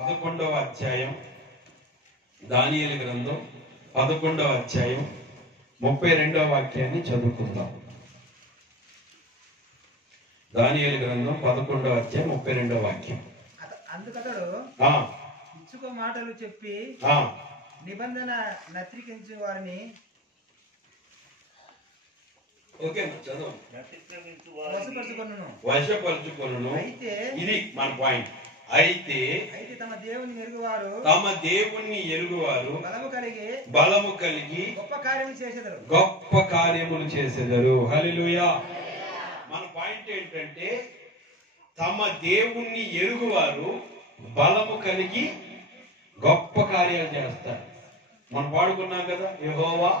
11వ అధ్యాయం దానియేలు గ్రంథం 11వ అధ్యాయం 32వ వాక్యాన్ని చదువుకుందాం. దానియేలు గ్రంథం 11వ అధ్యాయం 32వ వాక్యం. అందుకతడు ఇచ్చుకో మాటలు చెప్పి నిబంధన నత్రికించు వారిని వశపరుచుకొనును. ఇది మన పాయింట్. అయితే తమ దేవుని ఎరుగువారు బలము కలిగి గొప్ప కార్యములు చేసెదరు. హల్లెలూయా. మన పాయింట్ ఏంటంటే తమ దేవుణ్ణి ఎరుగువారు బలము కలిగి గొప్ప కార్యాలు చేస్తారు. మనం పాడుకున్నాం కదా, యెహోవా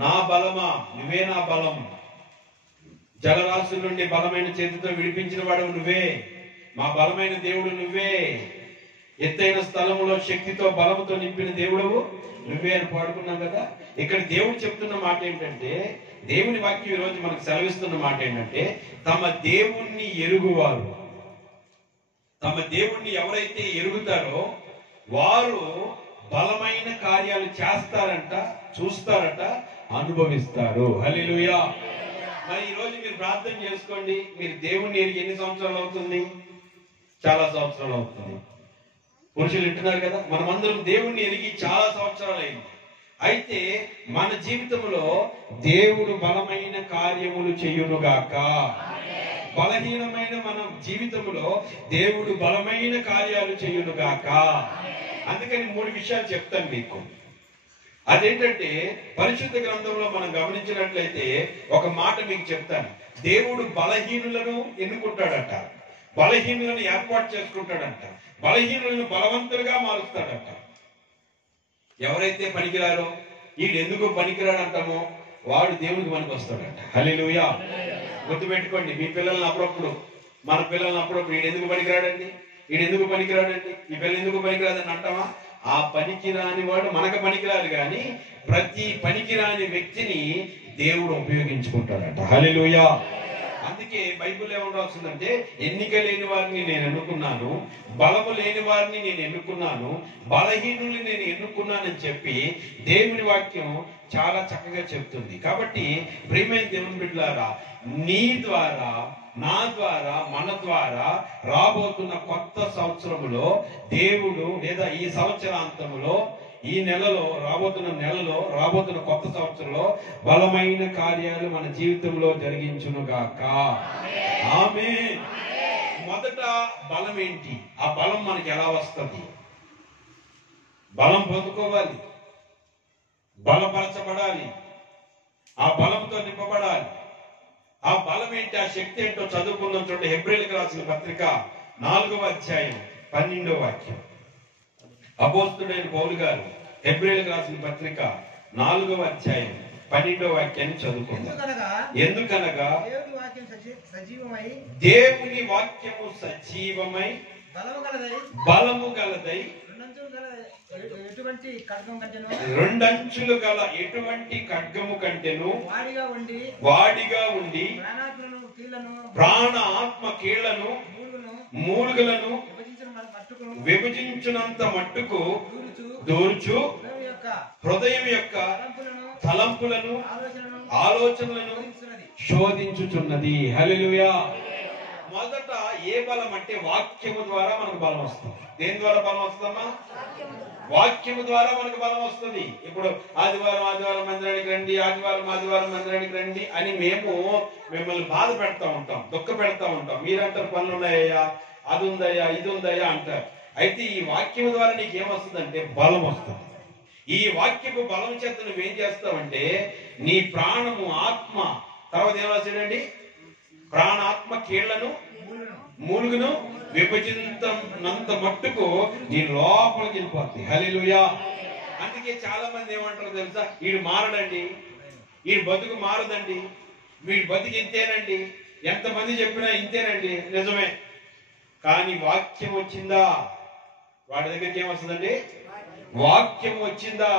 నా బలమా, నువ్వే నా బలం, జలరాశుల నుండి బలమైన చేతితో విడిపించిన వాడు నువ్వే, మా బలమైన దేవుడు నువ్వే, ఎత్తైన స్థలములో శక్తితో బలముతో నింపిన దేవుడు నువ్వే అని పాడుకున్నాం కదా. ఇక్కడ దేవుడు చెప్తున్న మాట ఏంటంటే, దేవుని వాక్యం ఈ రోజు మనకు సెలవిస్తున్న మాట ఏంటంటే, తమ దేవుణ్ణి ఎరుగువారు, తమ దేవుణ్ణి ఎవరైతే ఎరుగుతారో వారు బలమైన కార్యాలు చేస్తారంట, చూస్తారట, అనుభవిస్తారు. హల్లెలూయా. మరి ఈ రోజు మీరు ప్రార్థన చేసుకోండి. మీరు దేవుణ్ణి ఎరిగి ఎన్ని సంవత్సరాలు అవుతుంది? చాలా సంవత్సరాలు అవుతుంది. పురుషులు వింటున్నారు కదా, మనమందరం దేవుణ్ణి ఎరిగి చాలా సంవత్సరాలు అయింది. అయితే మన జీవితంలో దేవుడు బలమైన కార్యములు చేయునుగాక. బలహీనమైన మన జీవితంలో దేవుడు బలమైన కార్యాలు చేయునుగాక. అందుకని 3 విషయాలు చెప్తాను మీకు. అదేంటంటే, పరిశుద్ధ గ్రంథంలో మనం గమనించినట్లయితే ఒక మాట మీకు చెప్తాను. దేవుడు బలహీనులను ఎన్నుకుంటాడట, బలహీనులను ఏర్పాటు చేసుకుంటాడంట, బలహీనులను బలవంతులుగా మారుస్తాడట. ఎవరైతే పనికిరారో, వీడు ఎందుకు పనికిరాడంటామో వాడు దేవుడికి పనికి వస్తాడట. హల్లెలూయా. గుర్తుపెట్టుకోండి, మీ పిల్లల్ని అప్పుడప్పుడు, మన పిల్లల్ని అప్పుడప్పుడు వీడు ఎందుకు పనికిరాడండి, వీడు ఎందుకు పనికిరాడండి, ఈ పిల్లలు ఎందుకు పనికిరాదని అంటామా? ఆ పనికిరాని వాడు మనకు పనికిరాదు, కానీ ప్రతి పనికిరాని వ్యక్తిని దేవుడు ఉపయోగించుకుంటాడట. హల్లెలూయా. అందుకే బైబిల్ ఏమని రాస్తుందంటే, ఎన్నిక లేని వారిని నేను ఎన్నుకున్నాను, బలము లేని వారిని నేను ఎన్నుకున్నాను, బలహీనుల్ని నేను ఎన్నుకున్నానని చెప్పి దేవుని వాక్యం చాలా చక్కగా చెప్తుంది. కాబట్టి ప్రియమైన దేవుని బిడ్డలారా, నీ ద్వారా, నా ద్వారా, మన ద్వారా రాబోతున్న కొత్త సంవత్సరములో దేవుడు, లేదా ఈ సంవత్సరాంతములో, ఈ నెలలో, రాబోతున్న కొత్త సంవత్సరంలో బలమైన కార్యాలు మన జీవితంలో జరిగించునుగాక. ఆమేన్. మొదట బలం ఏంటి? ఆ బలం మనకి ఎలా వస్తుంది? బలం పొందుకోవాలి, బలపరచబడాలి, ఆ బలంతో నింపబడాలి. ఆ బలం ఏంటి, ఆ శక్తి ఏంటో చదువుకుందాం. చూడండి, హెబ్రీయులకు రాసిన పత్రిక 4వ అధ్యాయం 12వ వాక్యం. అపోస్తలుడైన పౌలు గారు హెబ్రీయులకు రాసిన పత్రిక 4వ అధ్యాయం 12వ వాక్యాన్ని చదువుకుందాం. ఎందుకనగా దేవుని వాక్యము సజీవమై బలము గలదై రెండంచులు గల ఎటువంటి ఖడ్గము కంటెను వాడిగా ఉండి ప్రాణ ఆత్మ కీళ్లను మూలుగలను విభజించినంత మట్టుకు దూర్చు హృదయం యొక్క తలంపులను ఆలోచనలను శోధించుచున్నది. హల్లెలూయా. మొదట ఏ బలం అంటే వాక్యము ద్వారా మనకు బలం వస్తుంది. దేని ద్వారా బలం వస్తుందమ్మా? వాక్యము ద్వారా మనకు బలం వస్తుంది. ఇప్పుడు ఆదివారం మందిరానికి రండి, ఆదివారం మందిరానికి రండి అని మేము మిమ్మల్ని బాధ పెడతా ఉంటాం, దుఃఖ పెడతా ఉంటాం. మీరంటారు పనులు ఉన్నాయ్యా, అది ఉందయ్యా, ఇది ఉందయ్యా అంటారు. అయితే ఈ వాక్యము ద్వారా నీకు ఏమొస్తుందంటే బలం వస్తుంది. ఈ వాక్యపు బలం చేత నువ్వేం చేస్తావంటే, నీ ప్రాణము, ఆత్మ, తర్వాత ఏం రాశాడండి, ప్రాణాత్మ కీళ్లను మూలుగును విభజించినంత మట్టుకు నీ లోపలికి వెళ్ళిపోతుంది. హల్లెలూయా. అందుకే చాలా మంది ఏమంటారు తెలుసా, వీడు మారడండి, వీడి బతుకు మారదండి, వీడి బతుకు ఇంతేనండి, ఎంతమంది చెప్పినా ఇంతేనండి. నిజమే, కానీ వాక్యం వచ్చిందా వాడి దగ్గరికి ఏమొస్తుందండి? వాక్యం వచ్చిందా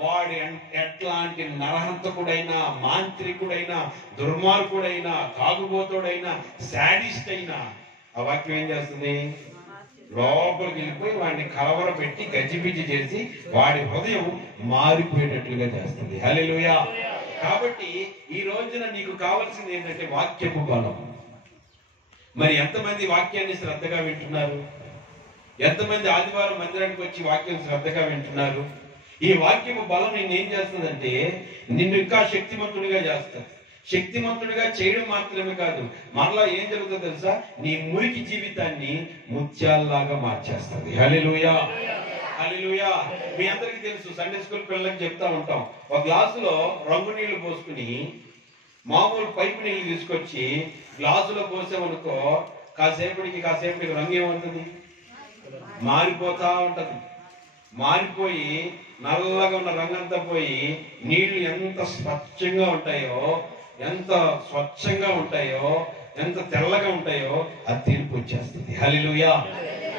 వాడు ఎట్లాంటి నరహంతకుడైనా, మాంత్రికుడైనా, దుర్మార్గుడైనా, తాగుబోతుడైనా, శాడిస్ట్ అయినా ఆ వాక్యం ఏం చేస్తుంది? లోపలికి వెళ్ళిపోయి వాడిని కలవర పెట్టి గజిబిజి చేసి వాడి హృదయం మారిపోయేటట్లుగా చేస్తుంది. హల్లెలూయా. కాబట్టి ఈ రోజున నీకు కావాల్సింది ఏంటంటే వాక్యపు బలం. మరి ఎంతమంది వాక్యాన్ని శ్రద్ధగా వింటున్నారు? ఎంతమంది ఆదివారం మందిరానికి వచ్చి వాక్యం శ్రద్ధగా వింటున్నారు? ఈ వాక్యపు బలం నిన్ను ఏం చేస్తుందంటే నిన్ను ఇంకా శక్తిమంతుడిగా చేస్తుంది. శక్తిమంతుడిగా చేయడం మాత్రమే కాదు, మరలా ఏం జరుగుతుందో తెలుసా? నీ మురికి జీవితాన్ని ముత్యాల్లాగా మార్చేస్తుంది. హల్లెలూయా, హల్లెలూయా. మీ అందరికీ తెలుసు, సండే స్కూల్ పిల్లలకి చెప్తా ఉంటాం, ఒక గ్లాసులో రంగు నీళ్లు పోసుకుని మామూలు పైపు నీళ్లు తీసుకొచ్చి గ్లాసులో పోసామనుకో, కాసేపటికి రంగు ఏమవుతుంది? మారిపోతా ఉంటది. మారిపోయి నల్లగా ఉన్న రంగంతా పోయి నీళ్లు ఎంత స్వచ్ఛంగా ఉంటాయో, ఎంత స్వచ్ఛంగా ఉంటాయో, ఎంత తెల్లగా ఉంటాయో అది తీర్పు వచ్చేస్తుంది. హల్లెలూయా.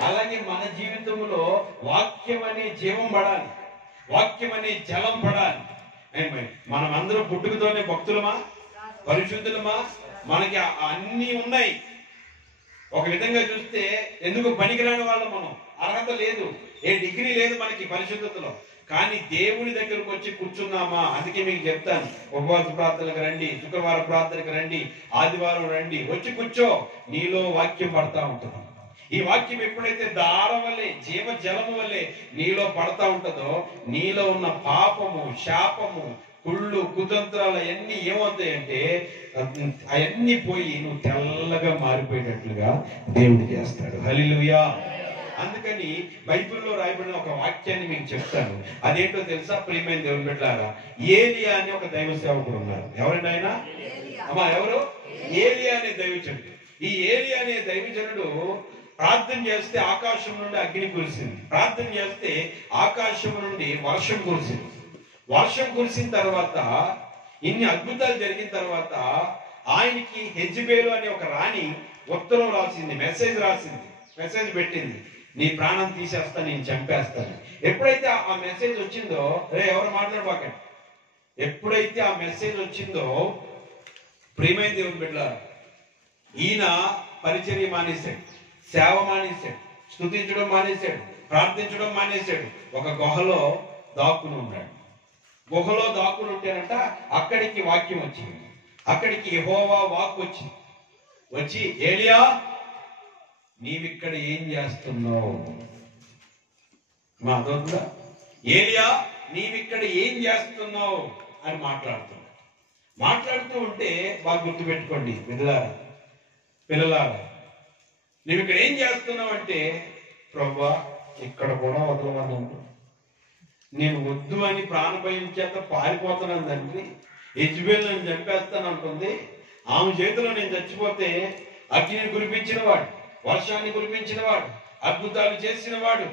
అలాగే మన జీవితంలో వాక్యం అనే జీవం పడాలి, వాక్యం అనే జలం పడాలి. మనం అందరం పుట్టుకతోనే భక్తులమా, పరిశుద్ధులమా? మనకి అన్ని ఉన్నాయి. ఒక విధంగా చూస్తే ఎందుకు పనికిరాని వాళ్ళం మనం, అర్హత లేదు, ఏ డిగ్రీ లేదు మనకి పరిశుద్ధతలో. కానీ దేవుని దగ్గరకు వచ్చి కూర్చున్నామా? అందుకే మీకు చెప్తాను, ఉపవాస ప్రార్థనకు రండి, శుక్రవారం ప్రార్థనకు రండి, ఆదివారం రండి, వచ్చి కూర్చో, నీలో వాక్యం పడతా ఉంటుంది. ఈ వాక్యం ఎప్పుడైతే దారం వల్లే, జీవ జలము వల్లే నీలో పడతా ఉంటుందో, నీలో ఉన్న పాపము, శాపము, కుళ్ళు, కుతంత్రాలు అవన్నీ ఏమవుతాయంటే అవన్నీ పోయి నువ్వు తెల్లగా మారిపోయేటట్లుగా దేవుడు చేస్తాడు. హల్లెలూయా. అందుకని బైబిల్లో రాయబడిన ఒక వాక్యాన్ని మీకు చెప్తాను. అదేంటో తెలుసా ప్రియమైన దేవుని బిడ్డలారా? ఏలియా అని ఒక దైవ సేవకుడు ఉన్నారు. ఎవరండి ఆయన? అమ్మా ఎవరు? ఏలియా అనే దైవజనుడు. ఈ ఏలియా అనే దైవజనుడు ప్రార్థన చేస్తే ఆకాశం నుండి అగ్ని కురిసింది, ప్రార్థన చేస్తే ఆకాశం నుండి వర్షం కురిసింది. వర్షం కురిసిన తర్వాత, ఇన్ని అద్భుతాలు జరిగిన తర్వాత ఆయనకి హెజ్బేలు అనే ఒక రాణి ఉత్తరం రాసింది, మెసేజ్ పెట్టింది, నీ ప్రాణం తీసేస్తా, నేను చంపేస్తాను. ఎప్పుడైతే ఆ మెసేజ్ వచ్చిందో, ఎవరు మాట్లాడబాకండి, ఎప్పుడైతే ఆ మెసేజ్ వచ్చిందో ప్రియమైన దేవుని బిడ్డ, ఈయన పరిచర్య మానేశాడు, సేవ మానేశాడు, స్తుతించడం మానేశాడు, ప్రార్థించడం మానేశాడు. ఒక గుహలో దాక్కుని ఉన్నాడు. గుహలో దాక్కుని ఉంటేనంట అక్కడికి వాక్యం వచ్చింది. అక్కడికి యెహోవా వాక్కు వచ్చింది. వచ్చి, ఏలియా నీవిక్కడ ఏం చేస్తున్నావు? మా దోద్దా, ఏలియా నీవిక్కడ ఏం చేస్తున్నావు అని మాట్లాడుతూ ఉంటే బాగా గుర్తుపెట్టుకోండి పిల్లలారా, నువ్వు ఇక్కడ ఏం చేస్తున్నావు అంటే, ప్రభువా ఇక్కడ కూడా వదలమన్నాను, నేను వద్దు అని ప్రాణభయం చేత పారిపోతున్నాను తండ్రి, యెజబెల్ నన్ను చంపేస్తానంటుంది, ఆమె చేతిలో నేను చచ్చిపోతే అగ్నిని కురిపించిన వాడు, వర్షాన్ని కురిపించిన వాడు, అద్భుతాలు చేసిన వాడు,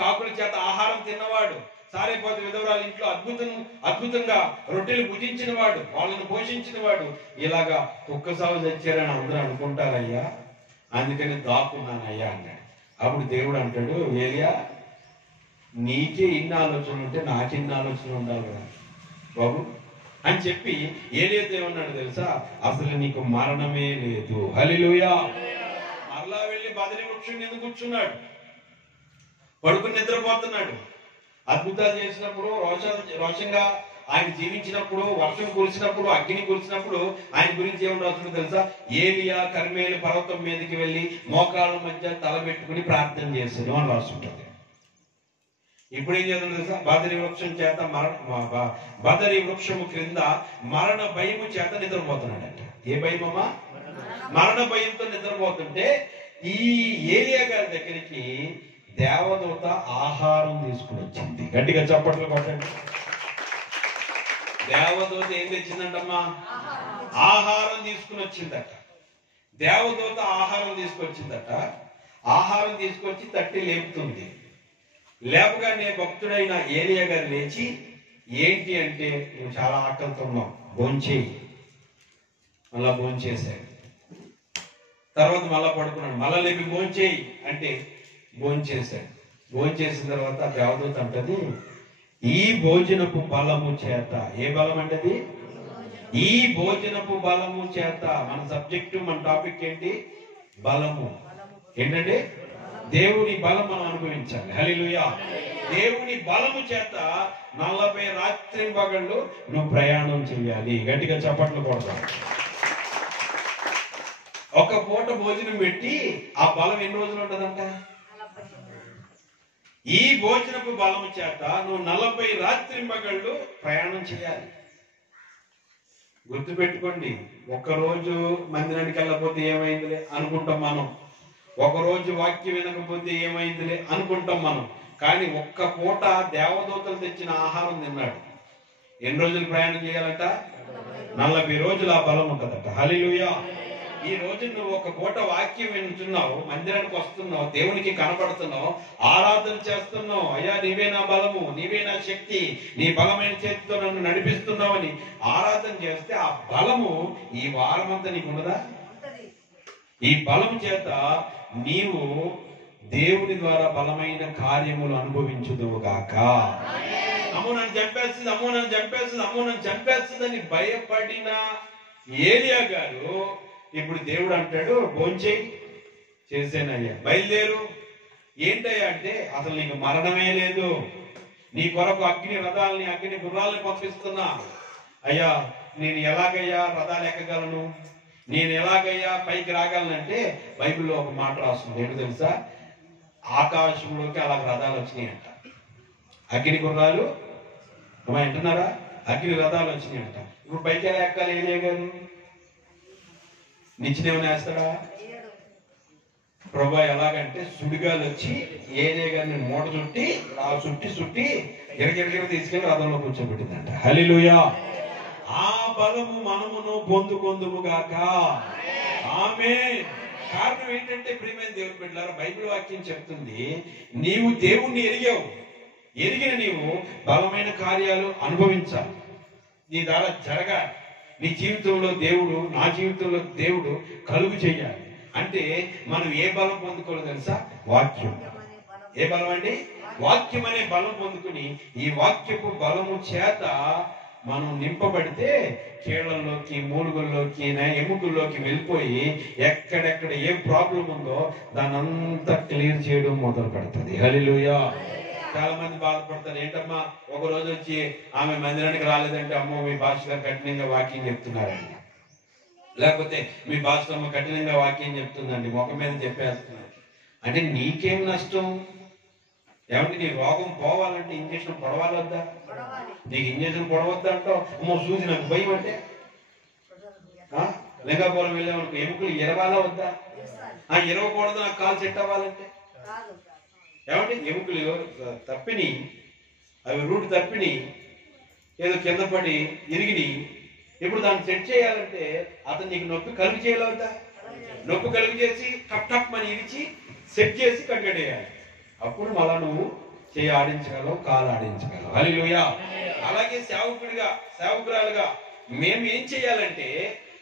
కాకుల చేత ఆహారం తిన్నవాడు, సారేపోతే విధవరాల ఇంట్లో అద్భుతంగా రొట్టెలు భుజించిన వాడు, వాళ్ళని పోషించిన వాడు, ఇలాగా కుక్క సాగు తెచ్చారని అందరూ అనుకుంటారయ్యా, అందుకని దాక్కున్నానయ్యా అన్నాడు. అప్పుడు దేవుడు అంటాడు, ఏలియా నీకే ఇన్ని ఆలోచనలు ఉంటే నాకెన్ని ఆలోచనలు ఉండాలి కదా బాబు అని చెప్పి ఏలియాతో ఏమన్నాడు తెలుసా? అసలు నీకు మరణమే లేదు. హల్లెలూయా. మరలా వెళ్ళి బదరి వృక్షం కింద కూర్చున్నాడు, పడుకుని నిద్రపోతున్నాడు. అద్భుతాలు చేసినప్పుడు, రోషంగా ఆయన జీవించినప్పుడు, వర్షం కురిసినప్పుడు, అగ్ని కురిసినప్పుడు ఆయన గురించి ఏమని రాస్తుందో తెలుసా? ఏలియా కర్మేలు పర్వతం మీదకి వెళ్ళి మోకాళ్ళ మధ్య తల పెట్టుకుని ప్రార్థన చేశాడు అని రాస్తుంటది. ఇప్పుడు ఏం చేద్దాం తెలుసా? బదరి వృక్షము క్రింద మరణ భయము చేత నిద్రపోతున్నాడట. ఏ భయమమ్మా? మరణ భయంతో నిద్రపోతుంటే ఈ ఏలియా గారి దగ్గరికి దేవదూత ఆహారం తీసుకుని వచ్చింది. గట్టిగా చప్పట్లు కొట్టండి. దేవదూత ఏం తెచ్చిందంటమ్మా? ఆహారం తీసుకుని వచ్చిందట. దేవదూత ఆహారం తీసుకొచ్చిందట. ఆహారం తీసుకొచ్చి తట్టి లేపుతుంది. లేపగానే భక్తుడైన ఏలియా గారు లేచి, ఏంటి అంటే, నువ్వు చాలా ఆకలితో ఉన్నావు, భోంచేయి. మళ్ళా భోంచేశాడు. తర్వాత మళ్ళా పడుకున్నాడు, మళ్ళా లేపి భోంచేయి అంటే భోంచేశాడు. భోంచేసిన తర్వాత దేవదూత అంటది, ఈ భోజనపు బలము చేత, ఏ బలం అంటది? ఈ భోజనపు బలము చేత. మన సబ్జెక్టు, మన టాపిక్ ఏంటి? బలము. ఏంటంటే దేవుని బలం మనం అనుభవించాలి. హల్లెలూయా. దేవుని బలము చేత 40 రాత్రింబగళ్ళు నువ్వు ప్రయాణం చేయాలి. గట్టిగా చప్పట్లు కొడతాం. ఒక పూట భోజనం పెట్టి ఆ బలం ఎన్ని రోజులు ఉంటదంట? ఈ భోజనపు బలము చేత నువ్వు 40 రాత్రింబగళ్ళు ప్రయాణం చేయాలి. గుర్తుపెట్టుకోండి, ఒక్కరోజు మందిరానికి వెళ్ళకపోతే ఏమైందిలే అనుకుంటాం మనం. ఒకరోజు వాక్యం వినకపోతే ఏమైందిలే అనుకుంటాం మనం. కానీ ఒక్క పూట దేవదూతలు తెచ్చిన ఆహారం తిన్నాడు. ఎన్ని రోజులు ప్రయాణం చేయాలంట? 40 రోజులు ఆ బలం ఉంటదట. హల్లెలూయా. ఈ రోజు నువ్వు ఒక పూట వాక్యం వింటున్నావు, మందిరానికి వస్తున్నావు, దేవునికి కనపడుతున్నావు, ఆరాధన చేస్తున్నావు. అయ్యా నీవే నా బలము, నీవే నా శక్తి, నీ బలమైన చేతితో నన్ను నడిపిస్తున్నావు అని ఆరాధన చేస్తే ఆ బలము ఈ వారం అంతా నీకు ఉండదా? ఈ బలము చేత నీవు దేవుని ద్వారా బలమైన కార్యములు అనుభవించుదువు గాక. అమ్మో నన్ను చంపేస్తుంది, అమ్మో నన్ను చంపేస్తుంది, అమ్మో నన్ను చంపేస్తుందని భయపడిన ఏలియా గారు ఇప్పుడు దేవుడు అంటాడు, భోంచేయి. చేసేనయ్యా, బయలుదేరు. ఏంటయ్యా అంటే, అసలు నీకు మరణమే లేదు, నీ కొరకు అగ్ని రథాలని అగ్ని గుర్రాలని పంపిస్తున్నా. అయ్యా నేను ఎలాగయ్యా రథాలు ఎక్కగలను, నేను ఎలాగయ్యా పైకి రాగలనంటే బైబిల్లో ఒక మాట రాస్తుంది. ఏంటో తెలుసా? ఆకాశంలోకి అలా రథాలు వచ్చినాయంట, అగ్ని గుర్రాలు. అమ్మా వింటున్నారా? అగ్ని రథాలు వచ్చినాయంట. ఇప్పుడు పైకి ఎలా ఎక్కాలి ఏలియా గారు? నిచ్చినేమని వేస్తాడా? ప్రభా ఎలాగంటే సుడిగాలు వచ్చి ఏలియా గారిని మూట చుట్టి ఆ చుట్టి గిరగిర తీసుకెళ్లి రథంలో కూర్చోబెట్టిందంట. హల్లెలూయా. ఆ బలము మనమును పొందుకొందుము గాక. ఆమేన్. కారణం ఏంటంటే ప్రియమైన దేవుని బిడ్డలారా, బైబిల్ వాక్యం చెప్తుంది, నీవు దేవుణ్ణి ఎరిగిన నీవు బలమైన కార్యాలు అనుభవించాలి. నీ ద్వారా జరగాలి. నీ జీవితంలో దేవుడు, నా జీవితంలో దేవుడు కలుగు చేయాలి. అంటే మనం ఏ బలం పొందుకోవాలి తెలుసా? వాక్యం. ఏ బలం అండి? వాక్యం అనే బలం పొందుకుని ఈ వాక్యపు బలము చేత మనం నింపబడితే కీళ్లలోకి, మూలుగుల్లోకి, ఎముకల్లోకి వెళ్ళిపోయి ఎక్కడెక్కడ ఏ ప్రాబ్లం ఉందో దానంతా క్లియర్ చేయడం మొదలు పెడుతుంది. హల్లెలూయా. చాలా మంది బాధపడతారు, ఏంటమ్మా ఒక రోజు వచ్చి ఆమె మందిరానికి రాలేదంటే అమ్మో మీ భాషగా కఠినంగా వాక్యం చెప్తున్నారండి, లేకపోతే మీ భాషలో కఠినంగా వాక్యం చెప్తుందండి, ముఖం మీద చెప్పేస్తున్నారు అంటే నీకేం నష్టం? ఏమంటే నీ రోగం పోవాలంటే ఇంజక్షన్ పొడవాలొద్దా? నీకు ఇంజక్షన్ పొడవద్దా అంటావు. అమ్మో సూది నాకు భయం అంటే లింగాపురం వెళ్ళామనుకో ఎముకలు ఎరవాలా వద్దా? ఎరవకూడదు నాకు కాలు సెట్ అవ్వాలంటే. ఏమంటే ఎముకలు తప్పిని, అవి రూట్ తప్పిని, ఏదో కింద పడి ఇరిగిని, ఇప్పుడు దాన్ని సెట్ చేయాలంటే అతను నీకు నొప్పి కలుగు చేయలేదా? నొప్పి కలుగు చేసి టప్ టప్ అని ఇరిచి సెట్ చేసి కట్టేయాలి. అప్పుడు మళ్ళా నువ్వు చేయి ఆడించగలవు, కాలు ఆడించగలవు. హల్లెలూయా. అలాగే సేవకురాలుగా మేము ఏం చేయాలంటే,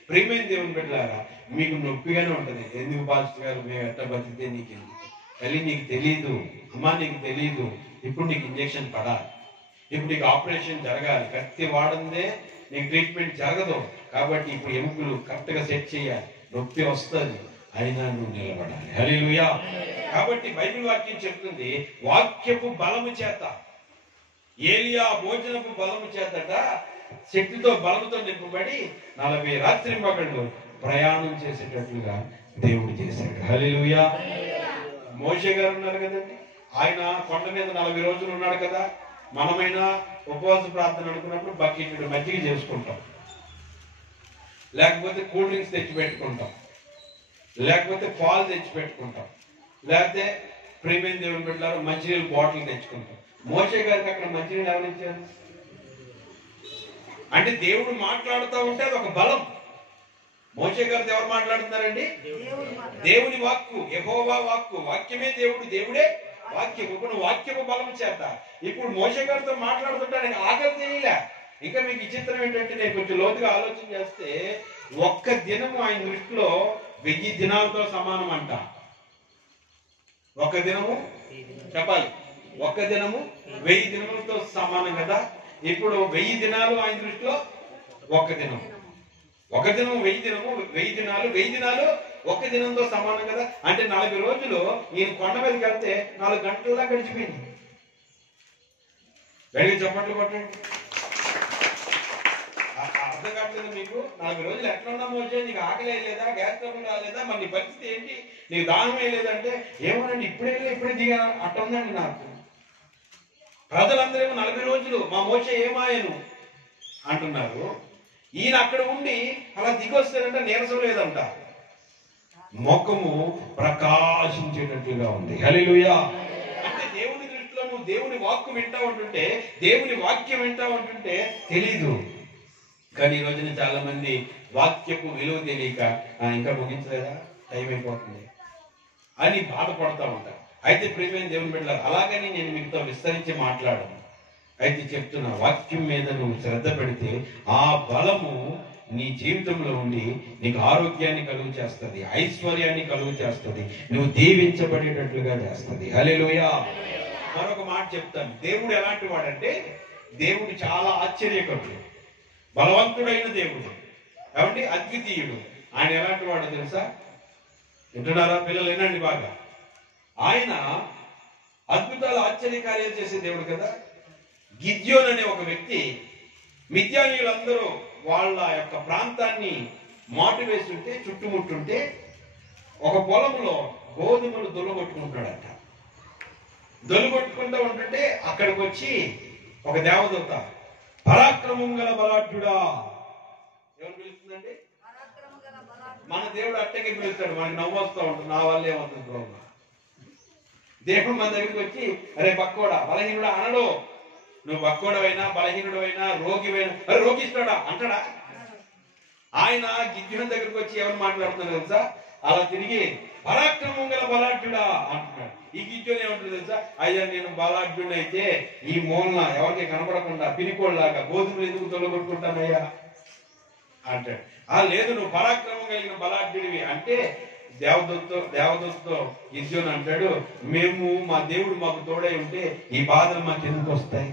ప్రియమైన దేవుని బిడ్డలారా, మీకు నొప్పిగానే ఉంటది. ఎందుకు పాస్టర్ గారు మేము ఎట్లా బతికితే నీకెందుకు? తల్లి నీకు తెలియదు, అమ్మా నీకు తెలియదు. ఇప్పుడు నీకు ఇంజక్షన్ పడాలి, ఇప్పుడు నీకు ఆపరేషన్ జరగాలి, కత్తి వాడందే నీకు ట్రీట్మెంట్ జరగదు. కాబట్టి ఇప్పుడు ఎముకలు కరెక్ట్ గా సెట్ చేయాలి, నొప్పి వస్తుంది, అయినా నువ్వు నిలబడాలి. హల్లెలూయా. కాబట్టి బైబిల్ వాక్యం చెప్తుంది, వాక్యపు బలము చేత, ఏలియా భోజనపు బలము చేతట శక్తితో బలముతో నింపబడి 40 రాత్రింబగళ్ళు ప్రయాణం చేసేటట్లుగా దేవుడు చేశాడు. హల్లెలూయా. మోషే గారు ఉన్నారు కదండి, ఆయన కొండ మీద 40 రోజులు ఉన్నాడు కదా. మనమైనా ఉపవాస ప్రార్థన అనుకున్నప్పుడు బకెట్ మజ్జిగ చేసుకుంటాం, లేకపోతే కూల్ డ్రింక్స్ తెచ్చి పెట్టుకుంటాం, లేకపోతే పాలు తెచ్చి పెట్టుకుంటాం, లేకపోతే ప్రియమైన దేవుని బిడ్డలారా మంచినీళ్ళు బాటిల్ తెచ్చుకుంటాం. మోషే గారికి అక్కడ మంచినీళ్ళు ఎవరిచ్చారు అంటే దేవుడు మాట్లాడుతూ ఉంటే అది ఒక బలం. మోషే గారితో ఎవరు మాట్లాడుతున్నారండి? దేవుని వాక్కు, యెహోవా వాక్కు. వాక్యమే దేవుడు, దేవుడే వాక్యం. ఇప్పుడు వాక్యము బలం చేత ఇప్పుడు మోషే గారితో మాట్లాడుతుంటానికి ఆకలి తెలియలే. ఇంకా మీకు విచిత్రం ఏంటంటే, నేను కొంచెం లోతుగా ఆలోచన చేస్తే ఒక్క దినము ఆయన దృష్టిలో 1000 దినాలతో సమానం అంట. ఒక్క దినము చెప్పాలి, ఒక్క దినము 1000 దినములతో సమానం కదా. ఇప్పుడు 1000 దినాలు ఆయన దృష్టిలో ఒక్క దినం. ఒక దినం 1000 దినము, 1000 దినాలు, 1000 దినాలు ఒక్క దినంతో సమానం కదా. అంటే 40 రోజులు ఈయన కొండ మీదకి వెళ్తే 4 గంటల్లా గడిచిపోయింది. గడిగి చప్పట్లు కొట్టండి. అర్థం కావట్లేదు మీకు? 40 రోజులు ఎట్లా ఉన్నామో వచ్చే, నీకు ఆకలి లేదా, గ్యాస్ ట్రబుల్ రాలేదా, మరి నీ పరిస్థితి ఏంటి, నీకు దాహం వేయలేదంటే ఏమోనండి ఇప్పుడే దిగా అట్ట ఉందండి నాకు. ప్రజలందరేమో 40 రోజులు మా మోషే ఏమాయను అంటున్నారు. ఈయన అక్కడ ఉండి అలా దిగొస్తారంటే నీరసం లేదంట, ముఖము ప్రకాశించేటట్లుగా ఉంది. హల్లెలూయా. అంటే దేవుని దృష్టిలో నువ్వు దేవుని వాక్కు వింటా ఉంటుంటే, దేవుని వాక్యం వింటా ఉంటుంటే తెలీదు. కానీ ఈ రోజున చాలా మంది వాక్యపు విలువ తెలియక ఇంకా ముగించలేదా, టైం అయిపోతుంది అని బాధపడతా ఉంటారు. అయితే ప్రియమైన దేవుని బిడ్డలారా, అలాగని నేను మీతో విస్తరించి మాట్లాడను. అయితే చెప్తున్నా, వాక్యం మీద నువ్వు శ్రద్ధ పెడితే ఆ బలము నీ జీవితంలో ఉండి నీకు ఆరోగ్యాన్ని కలుగు చేస్తుంది, ఐశ్వర్యాన్ని కలుగు చేస్తుంది, నువ్వు దీవించబడేటట్లుగా చేస్తుంది. హల్లెలూయా. మరొక మాట చెప్తాను. దేవుడు ఎలాంటి వాడంటే, దేవుడు చాలా ఆశ్చర్యకరుడు, బలవంతుడైన దేవుడు, కాబట్టి అద్వితీయుడు. ఆయన ఎలాంటి వాడో తెలుసా? వింటున్నారా పిల్లలు? వినండి బాగా. ఆయన అద్భుతాలు ఆశ్చర్యకార్యాలు చేసే దేవుడు కదా. గిద్యోను అనే ఒక వ్యక్తి, మిద్యానీయులందరూ వాళ్ళ యొక్క ప్రాంతాన్ని మాటు వేస్తుంటే, చుట్టుముట్టుంటే ఒక పొలంలో గోధుమలు దొల్లగొట్టుకుంటాడట. దొల్లగొట్టుకుంటూ ఉంటుంటే అక్కడికి వచ్చి ఒక దేవదూత, పరాక్రమం గల బలాఢ్యుడా, ఎవరు పిలుస్తుందండి? మన దేవుడు అట్టగే పిలుస్తాడు. మనకి నవ్వు వస్తూ ఉంటుంది, నా వల్ల ఏమవుతుంది బ్రహ్మ. దేవుడు మన దగ్గరికి వచ్చి, అరే బక్కోడా, బలహీనుడా అనడు. నువ్వు బక్కోడవైనా, బలహీనుడవైనా, రోగివైనా, అరే రోగిస్తాడా అంటాడా? ఆయన గిద్యోను దగ్గరికి వచ్చి ఎవరు మాట్లాడుతున్నారు తెలుసా? అలా తిరిగి పరాక్రమం గల బలాఢ్యుడా అంటున్నాడు. ఈ గిద్యోను ఏమంటుంది తెలుసా? అయ్యా నేను బలాఢ్యుడు అయితే ఈ మూలన ఎవరికి కనపడకుండా పిరికోళ్ళలాగా గోధుమలు ఎందుకు తొలగొట్టుకుంటానయ్యా అంటాడు. లేదు, నువ్వు పరాక్రమం కలిగిన బలాఢ్యుడివి అంటే దేవదూతతో గిద్యోను అంటాడు, మేము మా దేవుడు మాకు తోడై ఉంటే ఈ బాధలు మాకు ఎందుకు వస్తాయి?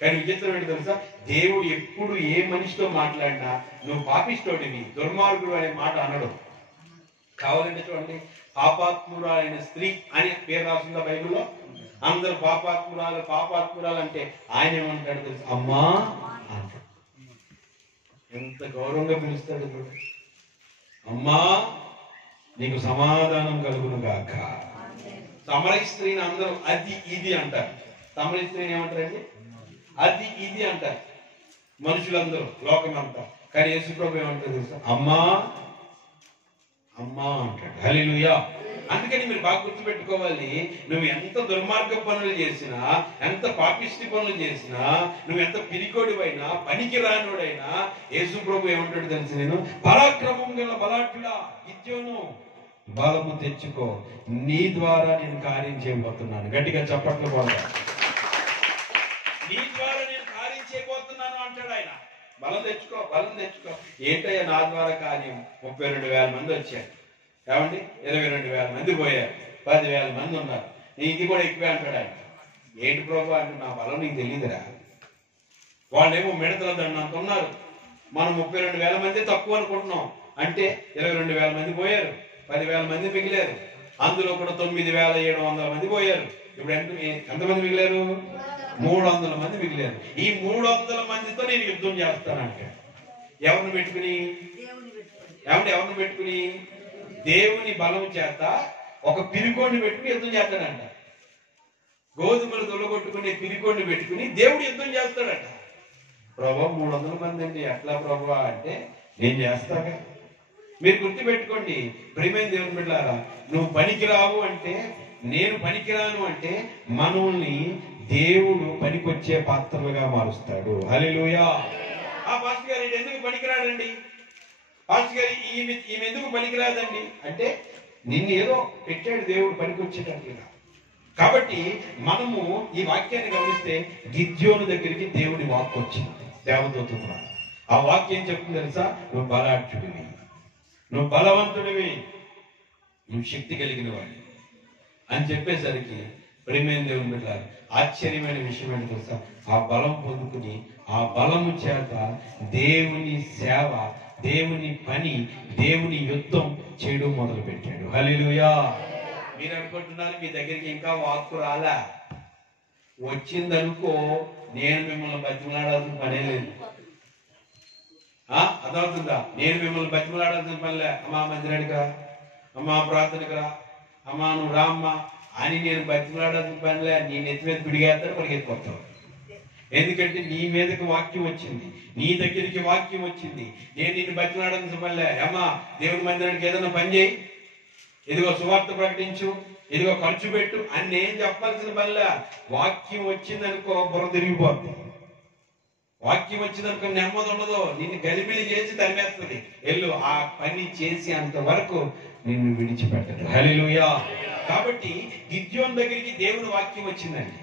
కానీ విచిత్రం ఏంటి తెలుసా? దేవుడు ఎప్పుడు ఏ మనిషితో మాట్లాడినా నువ్వు పాపిస్తోడివి, దుర్మార్గుడు అనే మాట అనడు. కావాలంటే చూడండి, పాపాత్మురాలైన స్త్రీ అని పేరు రాసిందా బైబిల్లో? అందరూ పాపాత్మురాలు అంటే ఆయన ఏమంటాడు తెలుసా? అమ్మా అంటాడు. ఎంత గౌరవంగా పిలుస్తాడు చూడు. అమ్మా నీకు సమాధానం కలుగును గాక. సమరయ స్త్రీని అందరూ అది ఇది అంటారు. సమరయ స్త్రీని ఏమంటారండి? అది ఇది అంటారు మనుషులందరూ, లోకమంతా. కానీ యేసు ప్రభు ఏమంటారు తెలుసా? అమ్మా అమ్మా అంటాడు. హల్లెలూయా. అందుకని మీరు బాగా గుర్తుపెట్టుకోవాలి, నువ్వు ఎంత దుర్మార్గ పనులు చేసినా, ఎంత పాపిష్టి పనులు చేసినా, నువ్వు ఎంత పిరికోడివైనా, పనికి రానోడైనా, యేసు ప్రభు ఏమంటాడు తెలుసు? నేను పరాక్రమం గల బలాఢ్యుడా గిద్యోను, బలము తెచ్చుకో, నీ ద్వారా నేను కార్యం చేయబోతున్నాను. గట్టిగా చప్పట్లు కొడతా. నీ ద్వారా నేను కార్యం చేయబోతున్నాను అంటాడు ఆయన. బలం తెచ్చుకో, బలం తెచ్చుకో. ఏంటయ్యా నా ద్వారా కార్యం? 32,000 మంది వచ్చారు. ఏమండి? 22,000 మంది పోయారు, 10,000 మంది ఉన్నారు, ఇది కూడా ఎక్కువే అంటాడు ఆయన. ఏంటి ప్రభు అంటే, నా బలం నీకు తెలియదురా. వాళ్ళేమో మిడతల దండంత ఉన్నారు, మనం 32,000 మంది తక్కువ అనుకుంటున్నాం. అంటే 22,000 మంది పోయారు, 10,000 మంది మిగిలారు. అందులో కూడా 9,700 మంది పోయారు. ఇప్పుడు ఎంతమంది మిగిలారు? 300 మంది మిగిలారు. ఈ 300 మందితో నేను యుద్ధం చేస్తానంట. ఎవరిని పెట్టుకుని? ఎవరిని పెట్టుకుని? దేవుని బలం చేత ఒక పిరికోడిని పెట్టుకుని యుద్ధం చేస్తాడంట. గోధుమలు దొల్లగొట్టుకునే పిరికోడిని పెట్టుకుని దేవుడు యుద్ధం చేస్తాడట. ప్రభా 300 మంది అండి, ఎట్లా ప్రభా అంటే, నేను చేస్తాగా. మీరు గుర్తుపెట్టుకోండి ప్రియమైన దేవుని బిడ్డలారా, నువ్వు పనికిరావు అంటే, నేను పనికిరాను అంటే, మనల్ని దేవుడు పనికొచ్చే పాత్రలుగా మారుస్తాడు. హల్లెలూయా. ఆ పాస్టర్ గారు ఎందుకు పనికిరాడండి? పాస్టర్ గారు ఈమె ఎందుకు పనికిరాదండి అంటే, నిన్ను ఏదో పెట్టాడు దేవుడు పనికొచ్చేటట్లుగా. కాబట్టి మనము ఈ వాక్యాన్ని గమనిస్తే, గిద్యోను దగ్గరికి దేవుడి వాక్కు వచ్చింది, దేవదూత ద్వారా. ఆ వాక్యం చెప్తుంది తెలుసా? నువ్వు బలాఢ్యుడివి, నువ్వు బలవంతుడివి, నువ్వు శక్తి కలిగిన వాడివి అని చెప్పేసరికి ప్రియమైన దేవుని బిడ్డలారా, ఆశ్చర్యమైన విషయం ఏంటి తెలుసా? ఆ బలం పొందుకుని ఆ బలము చేత దేవుని సేవ దేవుని పని, దేవుని యుద్ధం చేయడం మొదలు పెట్టాడు. హల్లెలూయా. మీరు అనుకుంటున్నారు మీ దగ్గరికి ఇంకా వాక్కు రాలా, వచ్చిందనుకో నేను మిమ్మల్ని బతిమలాడాల్సిన పనే లేదు. అర్థమవుతుందా? నేను మిమ్మల్ని బతిమలాడాల్సిన పనిలే. అమ్మా మందిరానికా, అమ్మా ప్రార్థనకురా, అమ్మా నువ్వు రామ్మా అని నేను బతిమలాడాల్సిన పనిలే. నీ నెత్తి మీద పిడిగేస్తాను పరిగెత్తిపోతావు. ఎందుకంటే నీ మీదకి వాక్యం వచ్చింది, నీ దగ్గరికి వాక్యం వచ్చింది. నేను నిన్ను బతిమలాడాల్సిన పనిలే. అమ్మా దేవుడి మందిరానికి ఏదైనా పని చేయి, ఇదిగో సువార్త ప్రకటించు, ఇదిగో ఖర్చు పెట్టు అని నేను చెప్పాల్సిన పనిలే. వాక్యం వచ్చిందనుకో బుర్ర తిరిగిపోద్ది. వాక్యం వచ్చిందనుకో నెమ్మది ఉండదు, నిన్ను గలిబిలి చేసి తరిమేస్తుంది. వెళ్ళు, ఆ పని చేసి అంతవరకు నిన్ను విడిచిపెట్టదు. హల్లెలూయా. కాబట్టి గిద్యోను దగ్గరికి దేవుని వాక్యం వచ్చిందండి.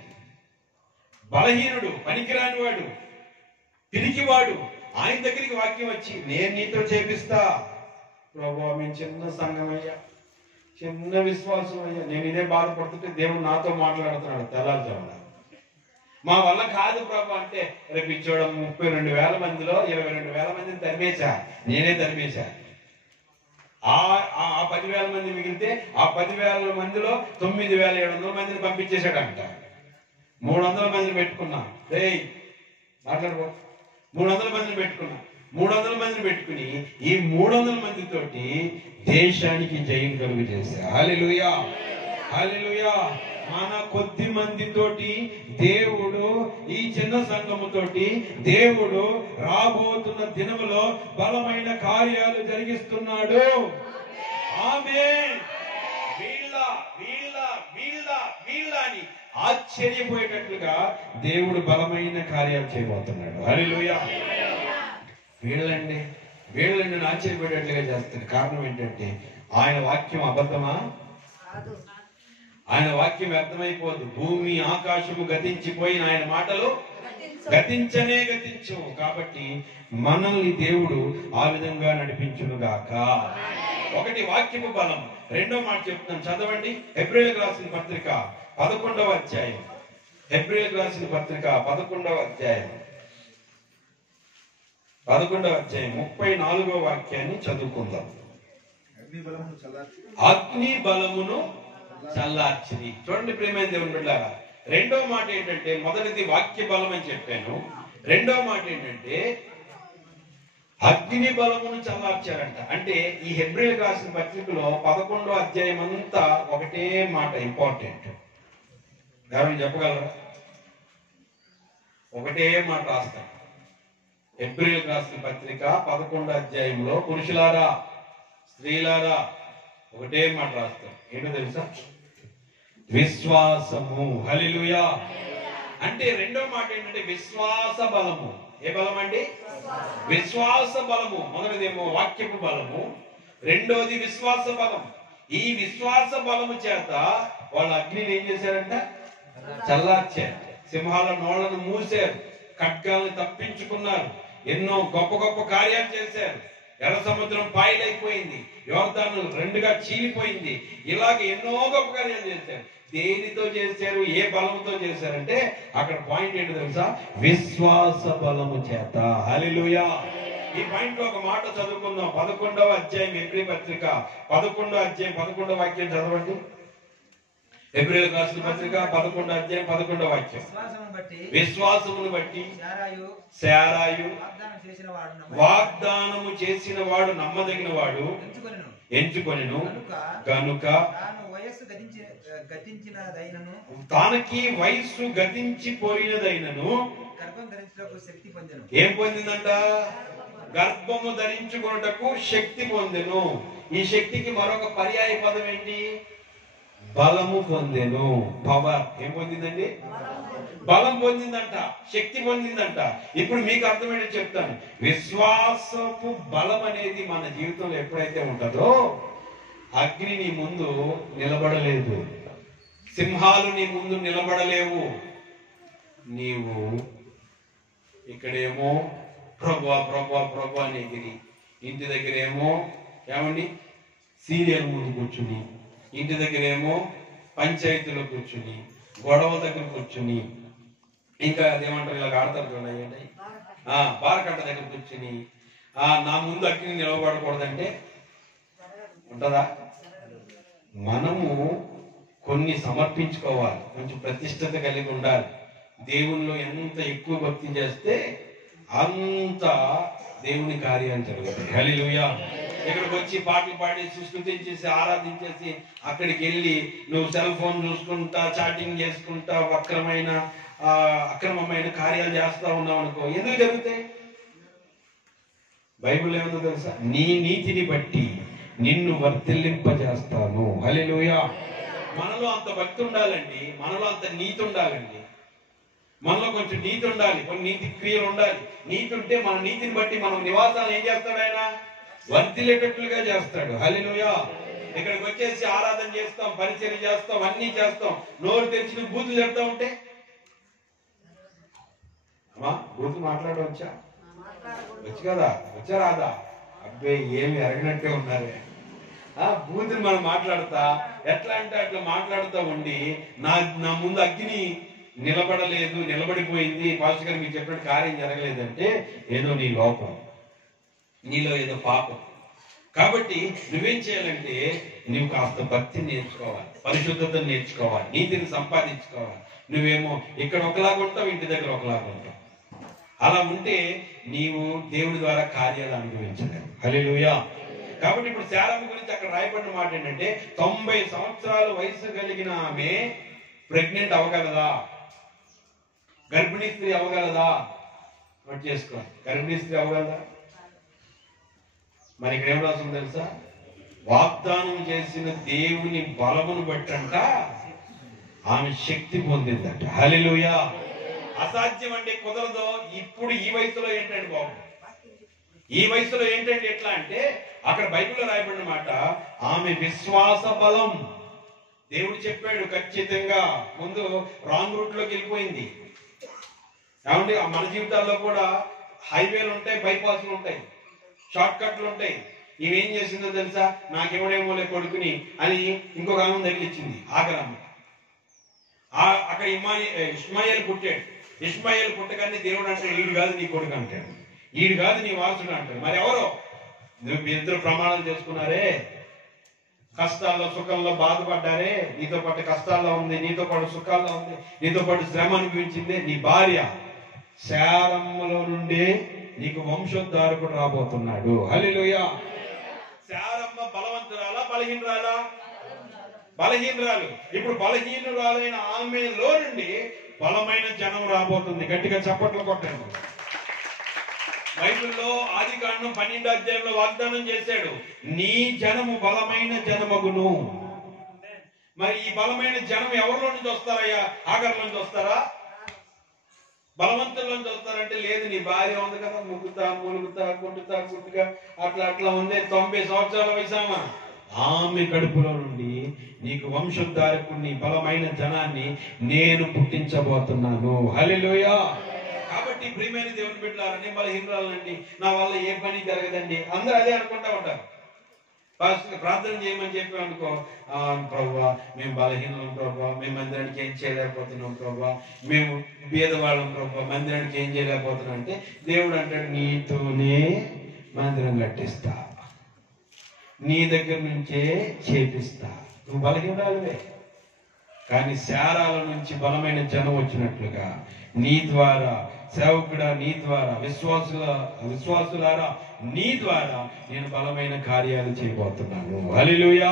బలహీనుడు, పనికిరాని వాడు, పిరికివాడు, ఆయన దగ్గరికి వాక్యం వచ్చి నేను నీతో చేపిస్తా. ప్రభువా మేము చిన్న సంఘం అయ్యా, చిన్న విశ్వాసం అయ్యా, నేను ఇదే బాధపడుతుంటే దేవుడు నాతో మాట్లాడుతున్నాడు తెల్లారుజామున. మా వల్ల కాదు ప్రభు అంటే రేపు ఇచ్చోడం 32,000 మందిలో 22,000 మందిని తరిమేశా, నేనే తరిమేశా. ఆ 10,000 మంది మిగిలితే ఆ 10,000 మందిలో 9,700 మందిని పంపించేశాడంట. 300 మందిని పెట్టుకున్నా. మాట్లాడుకో. 300 మందిని పెట్టుకున్నా. 300 మందిని పెట్టుకుని ఈ 300 మందితోటి దేశానికి జయం కలుగు చేశా. హల్లెలూయా, హల్లెలూయా. మన కొద్ది మందితోటి దేవుడు, ఈ చిన్న సంఘముతోటి దేవుడు రాబోతున్న దినములో బలమైన కార్యాలు జరిగిస్తున్నాడు. ఆమేన్. వీళ్ళ వీళ్ళ వీళ్ళ వీళ్ళ అని ఆశ్చర్యపోయేటట్లుగా దేవుడు బలమైన కార్యాలు చేయబోతున్నాడు. హల్లెలూయా. వీళ్ళండి ఆశ్చర్యపోయేటట్లుగా చేస్తాడు. కారణం ఏంటంటే ఆయన వాక్యం అబద్ధమా? ఆయన వాక్యం వ్యర్థమైపోదు. భూమి ఆకాశము గతించిపోయిన ఆయన మాటలు గతించనే గతించు. కాబట్టి మనల్ని దేవుడు ఆ విధంగా నడిపించునుగాక. ఒకటి వాక్యము బలం. రెండో మాట చెప్తున్నాను, చదవండి. హెబ్రీయులకు రాసిన పత్రిక 11వ అధ్యాయం. హెబ్రీయులకు రాసిన పత్రిక 11వ అధ్యాయం 34వ వాక్యాన్ని చదువుకుందాం. అగ్ని బలమును చల్లార్చిది. చూడండి ప్రియమైన దేవుని బిడ్డలారా, రెండో మాట ఏంటంటే, మొదటిది వాక్య బలం అని చెప్పాను. రెండో మాట ఏంటంటే అగ్ని బలమును చల్లార్చారంట. అంటే ఈ హెబ్రీయులకు రాసిన పత్రికలో 11వ అధ్యాయం అంతా ఒకటే మాట ఇంపార్టెంట్. ఎవరైనా చెప్పగలరా? ఒకటే మాట రాస్తాం. హెబ్రీయులకు రాసిన పత్రిక 11వ అధ్యాయంలో పురుషులారా, స్త్రీలారా ఒకటే మాట రాస్తాం. ఏంటో తెలుసా? విశ్వాసము. హల్లెలూయా. అంటే రెండో మాట ఏంటంటే విశ్వాస బలము. ఏ బలం అండి? విశ్వాస బలము. మొదటిదేమో వాక్యపు బలము, రెండోది విశ్వాస బలం. ఈ విశ్వాస బలము చేత వాళ్ళ అగ్నిని ఏం చేశారంట? చల్లార్చారు. సింహాల నోళ్లను మూసారు, ఖడ్గాలను తప్పించుకున్నారు, ఎన్నో గొప్ప గొప్ప కార్యాలు చేశారు. ఎర్ర సముద్రం పాయలైపోయింది, యోర్దాను 2గా చీలిపోయింది. ఇలాగ ఎన్నో గొప్ప కార్యాలు చేశారు. దేనితో చేశారు? ఏ బలంతో చేశారంటే అక్కడ పాయింట్ ఏంటో తెలుసా? విశ్వాస బలము చేత. హల్లెలూయా. ఈ పాయింట్ లో ఒక మాట చదువుకుందాం. 11వ అధ్యాయం హెబ్రీ పత్రిక 11వ అధ్యాయం 11వ వాక్యం చదవండి. హెబ్రీయులకు రాసిన పత్రిక 11వ అధ్యాయం 11వ వాక్యం. విశ్వాసమును బట్టి శారాయు వాగ్దానము చేసిన వాడు నమ్మదగిన వాడు ఎంచుకొనెను గనుక తానకి వయస్సు గతించిపోయినదైనను గర్భం ధరించుటకు శక్తి పొందెను. ఏం పొందిందంట? గర్భము ధరించుకొనుటకు శక్తి పొందెను. ఈ శక్తికి మరొక పర్యాయ పదం ఏంటి? బలము పొందెను. పవర్. ఏం పొందిందండి? బలం పొందిందంట, శక్తి పొందిందంట. ఇప్పుడు మీకు అర్థమయ్యే చెప్తాను. విశ్వాసపు బలం అనేది మన జీవితంలో ఎప్పుడైతే ఉంటుందో అగ్ని నీ ముందు నిలబడలేదు, సింహాలు నీ ముందు నిలబడలేవు. నీవు ఇక్కడేమో ప్రభా ప్రభా ప్రభా అని ఎగిరి, ఇంటి దగ్గర ఏమో ఏమండి సీరియల్ ముందు కూర్చుని, ఇంటి దగ్గర ఏమో పంచాయతీలో కూర్చుని, గొడవ దగ్గర కూర్చుని, ఇంకా అదేమంటారు ఇలాగ ఆడతారు చూడండి, బారకట్ట దగ్గర కూర్చుని, నా ముందు అగ్ని నిలవబడకూడదంటే ఉంటుందా? మనము కొన్ని సమర్పించుకోవాలి, కొంచెం ప్రతిష్టత కలిగి ఉండాలి. దేవునిలో ఎంత ఎక్కువ భక్తి చేస్తే అంత దేవుని కార్యాలు జరుగుతాయి. హల్లెలూయా. ఇక్కడికి వచ్చి పాటలు పాడేసి స్తుతించేసి ఆరాధించేసి అక్కడికి వెళ్ళి నువ్వు సెల్ ఫోన్ చూసుకుంటా చాటింగ్ చేసుకుంటా అక్రమమైన కార్యాలు చేస్తా ఉన్నావు అనుకో, ఎందుకు జరుగుతాయి? బైబిల్ ఏముందో తెలుసా? నీ నీతిని బట్టి నిన్ను వర్తిల్లింపజేస్తాను. హల్లెలూయా. మనలో అంత భక్తి ఉండాలండి, మనలో అంత నీతి ఉండాలండి, మనలో కొంచెం నీతి ఉండాలి, కొన్ని నీతి క్రియలు ఉండాలి. నీతి ఉంటే మన నీతిని బట్టి మనం నివాసాలు ఏం చేస్తాడు? ఆయన వర్తిల్లేటట్లుగా చేస్తాడు. హల్లెలూయా. ఇక్కడికి వచ్చేసి ఆరాధన చేస్తాం, పరిచర్య చేస్తాం, అన్ని చేస్తాం, నోరు తెరిచి బూతులు చెప్తా ఉంటే అమ్మా బూతులు మాట్లాడవచ్చా? వచ్చు కదా, వచ్చా రాదా? అబ్బే ఏమి ఎరగనట్టే ఉన్నారే. బూతులు మనం మాట్లాడతా ఎట్లా అంటే అట్లా మాట్లాడుతూ ఉండి నా ముందు అగ్ని నిలబడలేదు, నిలబడిపోయింది, పాస్టర్ గారు మీకు చెప్పినట్టు కార్యం జరగలేదంటే ఏదో నీ లోపం, నీలో ఏదో పాపం. కాబట్టి నువ్వేం చేయాలంటే నువ్వు కాస్త భక్తిని నేర్చుకోవాలి, పరిశుద్ధతను నేర్చుకోవాలి, నీతిని సంపాదించుకోవాలి. నువ్వేమో ఇక్కడ ఒకలాగా ఉంటావు, ఇంటి దగ్గర ఒకలాగా ఉంటావు. అలా ఉంటే నీవు దేవుడి ద్వారా కార్యాలు అనుభవించలేవు. హల్లెలూయా. కాబట్టి ఇప్పుడు శారమ్మ గురించి అక్కడ రాయబడిన మాట ఏంటంటే 90 సంవత్సరాల వయసు కలిగిన ఆమె ప్రెగ్నెంట్ అవ్వగలదా? గర్భిణీ స్త్రీ అవ్వగలదా? నోట్ చేసుకో, గర్భిణీ స్త్రీ అవ్వగలదా? మరి ఇక్కడ ఏం రాస్తుంది తెలుసా? వాగ్దానం చేసిన దేవుని బలమును బట్టంట ఆమె శక్తి పొందిందంట. హల్లెలూయా. అసాధ్యం అంటే కుదరదో. ఇప్పుడు ఈ వయసులో ఏంటండి బాబు, ఈ వయసులో ఏంటంటే ఎట్లా అంటే అక్కడ బైబిల్లో రాయబడిన మాట ఆమె విశ్వాస బలం. దేవుడు చెప్పాడు ఖచ్చితంగా, ముందు రాంగ్ రూట్ లోకి వెళ్ళిపోయింది. ఏమంటే మన జీవితాల్లో కూడా హైవేలు ఉంటాయి, బైపాస్లు ఉంటాయి, షార్ట్ కట్లు ఉంటాయి. ఇవేం చేసిందో తెలుసా? నాకెవడేమోలే కొడుకుని అని ఇంకొక ఆమె తగిలిచ్చింది. ఆగరమ్మ అక్కడ ఇష్మాయేల్ పుట్టాడు. ఇష్మాయేల్ పుట్టగానే దేవుడు అంటాడు ఈడు కాదు నీ కొడుకు అంటాడు, ఈడు కాదు నీ వారసుడు అంటాడు. మరి ఎవరో నువ్వు ఇద్దరు ప్రమాణాలు చేసుకున్నారే, కష్టాల్లో సుఖంలో బాధపడ్డారే, నీతో పాటు కష్టాల్లో ఉంది, నీతో పాటు సుఖాల్లో ఉంది, నీతో పాటు శ్రమ అనిపించింది. నీ భార్య శారమ్మలో నుండి నీకు వంశోద్ధారకుడు రాబోతున్నాడు. హల్లెలూయా. శారమ్మ బలవంతురాలా బలహీనరాలా? బలహీనరాలు. ఇప్పుడు బలహీనురాలైన ఆమెలో నుండి బలమైన జనం రాబోతుంది. గట్టిగా చప్పట్లు కొట్టండి. బైబిల్లో ఆదికాండం 12వ అధ్యాయంలో వాగ్దానం చేశాడు, నీ జనము బలమైన జనమగును. మరి ఈ బలమైన జనం ఎవరిలో నుంచి వస్తారయ్యా? ఆగర్ నుంచి వస్తారా? బలవంతుల నుంచి వస్తారంటే లేదు, నీ భార్య ఉంది కదా, ముగ్గుతా ములుగుతా కొట్టుతా కుట్టుగా అట్లా ఉంది, 90 సంవత్సరాల వయసామా, ఆమె కడుపులో నుండి నీకు వంశోద్ధారకుని బలమైన జనాన్ని నేను పుట్టించబోతున్నాను. హల్లెలూయా. కాబట్టి ప్రియమైన దేవుని బిడ్డలారా, నేను బలహీనురాలండి, నా వల్ల ఏ పని జరగదండి, అందరూ అదే అనుకుంటా ఉంటారు. ప్రార్థన చేయమని చెప్పి అనుకో, ప్రభువా మేము బలహీనం ప్రభువా, మేము మందిరానికి ఏం చేయలేకపోతున్నాం ప్రభువా, మేము పేదవాళ్ళం ప్రభువా, మందిరానికి ఏం చేయలేకపోతున్నాం అంటే దేవుడు అంటాడు నీతోనే మందిరం కట్టిస్తా, నీ దగ్గర నుంచే చేపిస్తా. నువ్వు బలహీనాలువే, కానీ శారాల నుంచి బలమైన జనం వచ్చినట్లుగా నీ ద్వారా సేవకుడా, నీ ద్వారా విశ్వాసులారా నీ ద్వారా నేను బలమైన కార్యాలు చేయబోతున్నాను. హల్లెలూయా.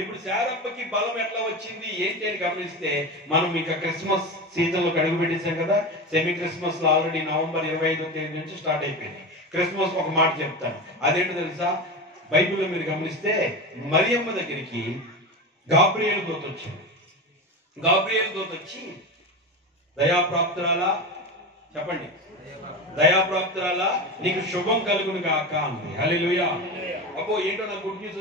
ఇప్పుడు శారమ్మకి బలం ఎట్లా వచ్చింది ఏంటి అని గమనిస్తే, మనం ఇక క్రిస్మస్ సీజన్ లో అడుగు పెట్టేశాం కదా. సెమీ క్రిస్మస్ లో ఆల్రెడీ నవంబర్ 25వ తేదీ నుంచి స్టార్ట్ అయిపోయింది. క్రిస్మస్ ఒక మాట చెప్తాను, అదేంటో తెలుసా? బైబిల్లో మీరు గమనిస్తే మరియమ్మ దగ్గరికి గాబ్రియేలు దూత వచ్చింది. గాబ్రియేలు దూత వచ్చి దయాప్రాప్తురాలా, చెప్పండి, దయాప్రాప్తురాలా నీకు శుభం కలుగును గాక అంది. హల్లెలూయా. అబ్బో ఏంటో నాకు గుడ్ న్యూస్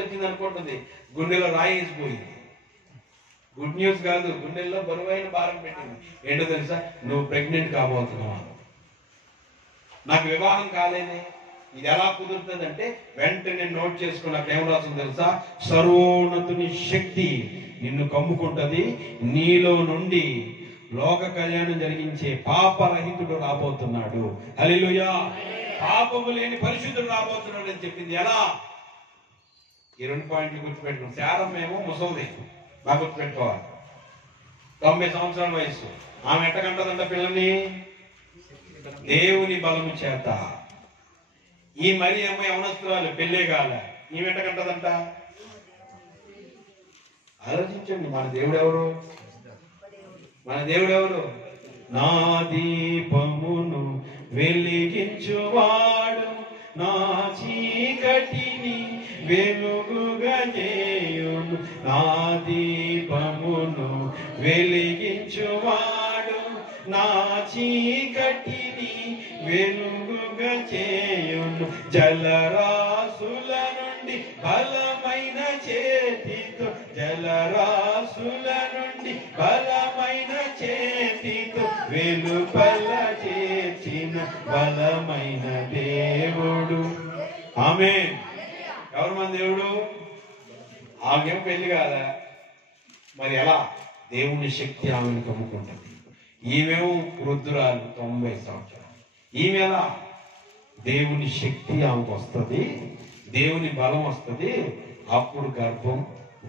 వచ్చింది అనుకుంటుంది, గుండెలో రాయేసిపోయింది. గుడ్ న్యూస్ కాదు, గుండెల్లో బరువైన భారం పెట్టింది. ఏంటో తెలుసా? నువ్వు ప్రెగ్నెంట్ కాబోతున్నావా, నాకు వివాహం కాలేదే, ఇది ఎలా కుదురుతుంది అంటే వెంటనే నోట్ చేసుకున్న ఏం రాస్తుంది తెలుసా? సర్వోన్నతుని శక్తి నిన్ను కమ్ముకుంటది, నీలో నుండి లోక కళ్యాణం జరిగించే పాపరహితుడు రాబోతున్నాడు. హల్లెలూయా. పాపము లేని పరిశుద్ధుడు రాబోతున్నాడు అని చెప్పింది. ఎలా? ఈ 2 పాయింట్లు గుర్తుపెట్టుకున్నాం. శారమ్మేమో ముసలిది, బాగా గుర్తుపెట్టుకోవాలి. 90 సంవత్సరాల వయసు. ఆమె ఎట్టకంటదంట పిల్లని? దేవుని బలము చేత. ఈ మరి అమ్మాయి యవనస్తురాలు, పెళ్ళే కాల, ఈమె ఎట్టకంటదంట? ఆలోచించండి. మన దేవుడు ఎవరు? మన దేవుడు ఎవరు? నా దీపమును వెలిగించువాడు, నా చీకటిని వెలుగుగా చేయును. నా దీపమును వెలిగించువాడు, నా చీకటిని వెలుగుగా చేయును. జలరాశుల నుండి బలమైన చేతితో, జలరాశుల నుండి బలమైన చేతితో వెలుపల చేర్చిన బలమైన దేవుడు. ఆమేన్. ఎవరు మన దేవుడు? ఆమెం పెళ్లి కాదా? మరి ఎలా? దేవుని శక్తి ఆమెను కమ్ముకుంటుంది. ఈమెమో వృద్ధురాలు, 90 సంవత్సరాలు. ఈమె ఎలా? దేవుని శక్తి ఆమెకు వస్తుంది, దేవుని బలం వస్తుంది, అప్పుడు గర్భం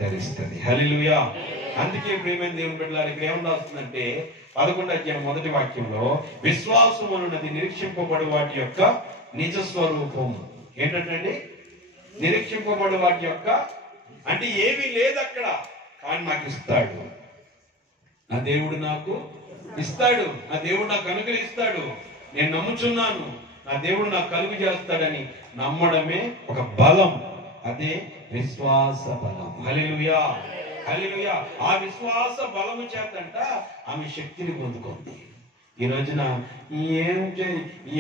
ధరిస్తుంది. హల్లెలూయా. అందుకే ప్రియమైన దేవుని బిడ్డలారా, ఇక్కడ ఏమన్నా వస్తుందంటే 11వ అధ్యాయం 1వ వాక్యంలో, విశ్వాసం అన్నది నిరీక్షింపబడు వాటి యొక్క నిజ స్వరూపం. ఏంటంటే నిరీక్షింపబడు వాటి యొక్క, అంటే ఏమీ లేదు అక్కడ, కానీ నాకు ఇస్తాడు. నా దేవుడు నాకు ఇస్తాడు, నా దేవుడు నాకు అనుగ్రహిస్తాడు, నేను నమ్ముచున్నాను, నా దేవుడు నాకు కలుగు చేస్తాడని నమ్మడమే ఒక బలం. అదే విశ్వాస బలం. హల్లెలూయా. హల్లెలూయా. ఆ విశ్వాస బలము చేతంట ఆమె శక్తిని పొందుకుంది. ఈ రోజున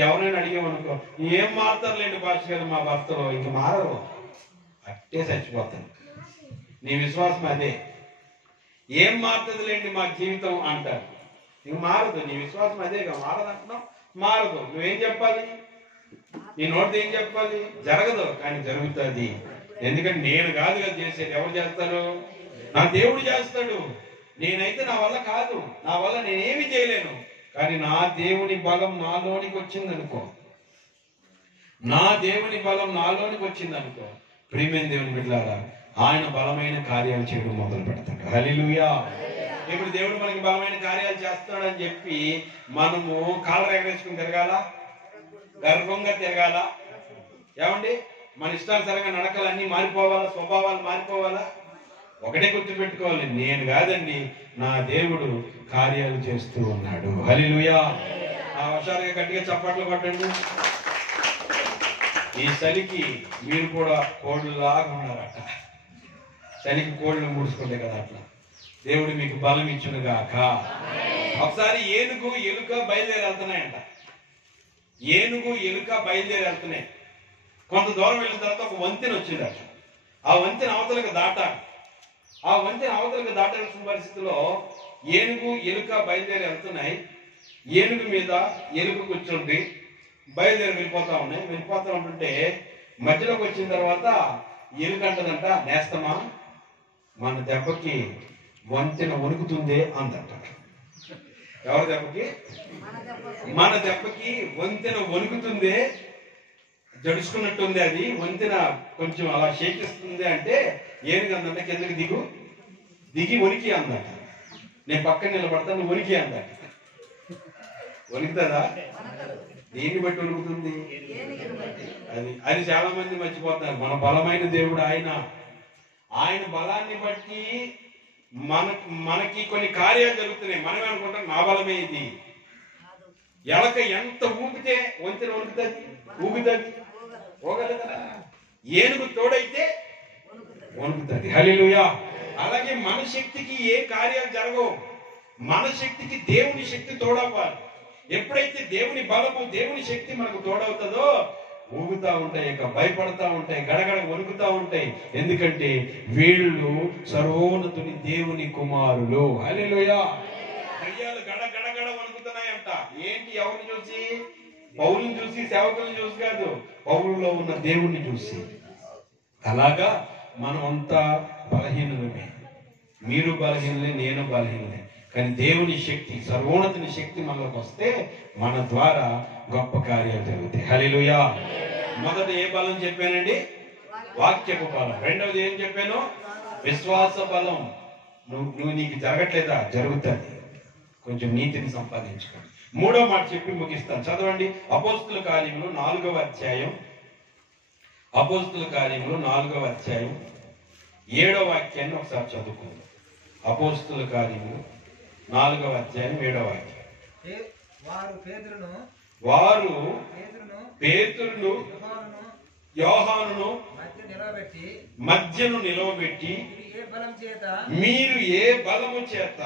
ఎవరైనా అడిగామనుకో, ఏం మారుతారులేండి భాష గారు మా భర్తలో, ఇంక మారరు, అట్టే చచ్చిపోతాను. నీ విశ్వాసం అదే. ఏం మారుతుందిలేండి మా జీవితం అంటారు, ఇంక మారదు. నీ విశ్వాసం అదేగా, మారదంటున్నావు, మారదు. నువ్వేం చెప్పాలి? నీ నోటితో ఏం చెప్పాలి? జరగదు, కానీ జరుగుతుంది. ఎందుకంటే నేను కాదు కదా చేసేది, ఎవరు చేస్తారు? నా దేవుడు చేస్తాడు. నేనైతే నా వల్ల కాదు, నా వల్ల నేనేమి చేయలేను, కానీ నా దేవుని బలం నాలోనికి వచ్చిందనుకో, నా దేవుని బలం నాలోనికి వచ్చిందనుకో, ప్రియమైన దేవుని బిడ్డలారా, ఆయన బలమైన కార్యాలు చేయడం మొదలు పెడతాడు. హల్లెలూయా. ఇప్పుడు దేవుడు మనకి బలమైన కార్యాలు చేస్తాడని చెప్పి మనము కాళ్ళ ఎగరేసుకుని తిరగాల, గర్వంగా తిరగాల? ఏమండి, మన ఇష్టానుసారంగా నడకలన్నీ మారిపోవాలా, స్వభావాలు మారిపోవాలా? ఒకటే గుర్తుపెట్టుకోవాలి, నేను కాదండి, నా దేవుడు కార్యాలు చేస్తూ ఉన్నాడు. హల్లెలూయా. ఆ వర్షాలుగా గట్టిగా చప్పట్లు కొట్టండి. ఈ చలికి మీరు కూడా కోళ్ళలాగా ఉన్నారట. చలికి కోళ్ళు ముడుచుకుంటే కదా అట్లా. దేవుడు మీకు బలం ఇచ్చును గాక. ఒకసారి ఏనుగు ఎలుక బయలుదేరి వెళ్తున్నాయంట. ఏనుగు ఎలుక బయలుదేరి వెళ్తున్నాయి. కొంత దూరం వెళ్ళిన తర్వాత ఒక వంతెన వచ్చిందట. ఆ వంతెన అవతలకు దాటాలి. ఆ వంతెన అవతలకు దాటాల్సిన పరిస్థితిలో ఏనుగు ఎలుక బయలుదేరి వెళ్తున్నాయి. ఏనుగు మీద ఎలుక కూర్చుంది, బయలుదేరి వెళ్ళిపోతా ఉన్నాయి. వెళ్ళిపోతా ఉంటుంటే మధ్యలోకి వచ్చిన తర్వాత ఎలుక అంటదంట, నేస్తమా మన దెబ్బకి వంతెన వణుకుతుందే అందట. ఎవరి దెబ్బకి? మన దెబ్బకి వంతెన వణుకుతుందే, జడుచుకున్నట్టుంది, అది వంతెన కొంచెం అలా షేకిస్తుంది అంటే ఏనుగు అందంట, కిందకి దిగి వణికి అందట. నేను పక్కన నిలబడతాను, వణికి అందట. వణుకుతుందా? దేన్ని బట్టి వణుకుతుంది? అది చాలా మంది మర్చిపోతారు. మన బలమైన దేవుడు ఆయన బలాన్ని బట్టి మనకి కొన్ని కార్యాలు జరుగుతున్నాయి. మనమే అనుకుంటాం నా బలమే ఇది. ఎలక ఎంత ఊపితే వంతెన వణుకుతుంది, ఊగుతుంది, ఊగదు కదా. ఏనుగు తోడైతే వణుకుతుంది. హల్లెలూయా. అలాగే మన శక్తికి ఏ కార్యాలు జరగవు. మన శక్తికి దేవుని శక్తి తోడవ్వాలి. ఎప్పుడైతే దేవుని బలము, దేవుని శక్తి మనకు తోడవుతుందో ఊగుతా ఉంటాయి, ఇక భయపడతా ఉంటాయి, గడగడ వణుకుతా ఉంటాయి. ఎందుకంటే వీళ్ళు సర్వోన్నతుని దేవుని కుమారులు. హల్లెలూయా. దయ్యాలు గడగడ వణుకుతున్నాయంట. ఏంటి? ఎవరిని చూసి? పౌలుని చూసి, సేవకులను చూసి కాదు, పౌలులో ఉన్న దేవుణ్ణి చూసి. అలాగా మనం అంతా బలహీనులమే. మీరు బలహీనులే, నేను బలహీనులే. కానీ దేవుని శక్తి, సర్వోన్నతుని శక్తి మనలోకి వస్తే మన ద్వారా గొప్ప కార్యాలు జరుగుతాయి. హల్లెలూయా. మొదట ఏ బలం చెప్పానండి? వాక్యపు బలం. రెండవది ఏం చెప్పాను? విశ్వాస బలం. నువ్వు నీకు జరగట్లేదా? జరుగుతుంది. కొంచెం నీతిని సంపాదించుకోండి. మూడో మాట చెప్పి ముగిస్తాను, చదవండి. అపోస్తుల కార్యములు 4వ అధ్యాయం, అపోస్తుల కార్యములు 4వ అధ్యాయం 7వ వాక్యాన్ని ఒకసారి చదువుకుందాం. అపోస్తుల కార్యములు 4వ అధ్యాయం 7వ వాక్యం. వారు పేతురును యోహానును మధ్యను నిలవబెట్టి మీరు ఏ బలము చేత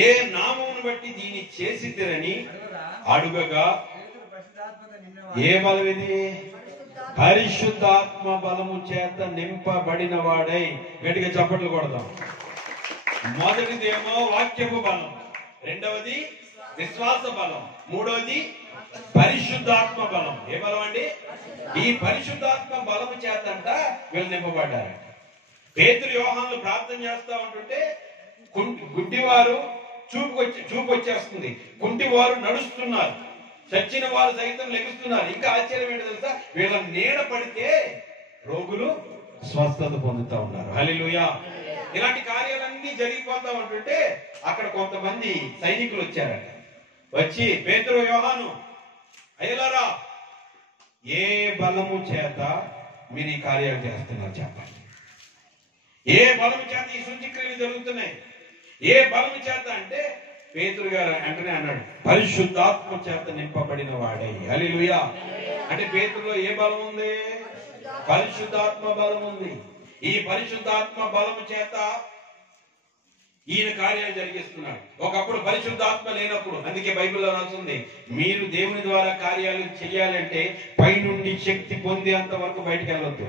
ఏ నామమును బట్టి దీన్ని చేసిద్దరని అడుగగా, ఏ బలం ఇది? పరిశుద్ధాత్మ బలము చేత నింపబడిన వాడై. గట్టిగా చప్పట్లు కొడదాం. మొదటిదేమో వాక్యపు బలం, రెండవది విశ్వాస బలం, మూడవది పరిశుద్ధాత్మ బలం. ఏ బలం అండి? ఈ పరిశుద్ధాత్మ బలము చేతంట వీళ్ళు నింపబడ్డారు. పేతురు యోహానులు ప్రార్థన చేస్తా ఉంటుంటే గుడ్డివారు చూపు వచ్చేస్తుంది, కుంటివారు నడుస్తున్నారు, చచ్చిన వారు సైతం లెగుస్తున్నారు. ఇంకా ఆశ్చర్యం ఏంటో తెలుసా? వీళ్ళ నీడ పడితే రోగులు స్వస్థత పొందుతా ఉన్నారు. హల్లెలూయా. ఇలాంటి కార్యాలన్నీ జరిగిపోతా ఉంటుంటే అక్కడ కొంతమంది సైనికులు వచ్చారట. వచ్చి పేతురు యోహాను, అయ్యలారా, ఏ బలము చేత మీరు ఈ కార్యాలు చేస్తున్నారు చెప్పండి. ఏ బలము చేత ఈ సూచక్రియలు జరుగుతున్నాయి? ఏ బలము చేత అంటే పేతురు గారు వెంటనే అన్నాడు, పరిశుద్ధాత్మ చేత నింపబడిన వాడై. హల్లెలూయా. అంటే పేతురులో ఏ బలం ఉంది? పరిశుద్ధాత్మ బలం ఉంది. ఈ పరిశుద్ధాత్మ బలము చేత ఈయన కార్యాలు జరిగిస్తున్నాడు. ఒకప్పుడు పరిశుద్ధాత్మ లేనప్పుడు, అందుకే బైబిల్లో రాస్తుంది, మీరు దేవుని ద్వారా కార్యాలు చేయాలంటే పైనుండి శక్తి పొందేంత వరకు బయటకు వెళ్ళొద్దు.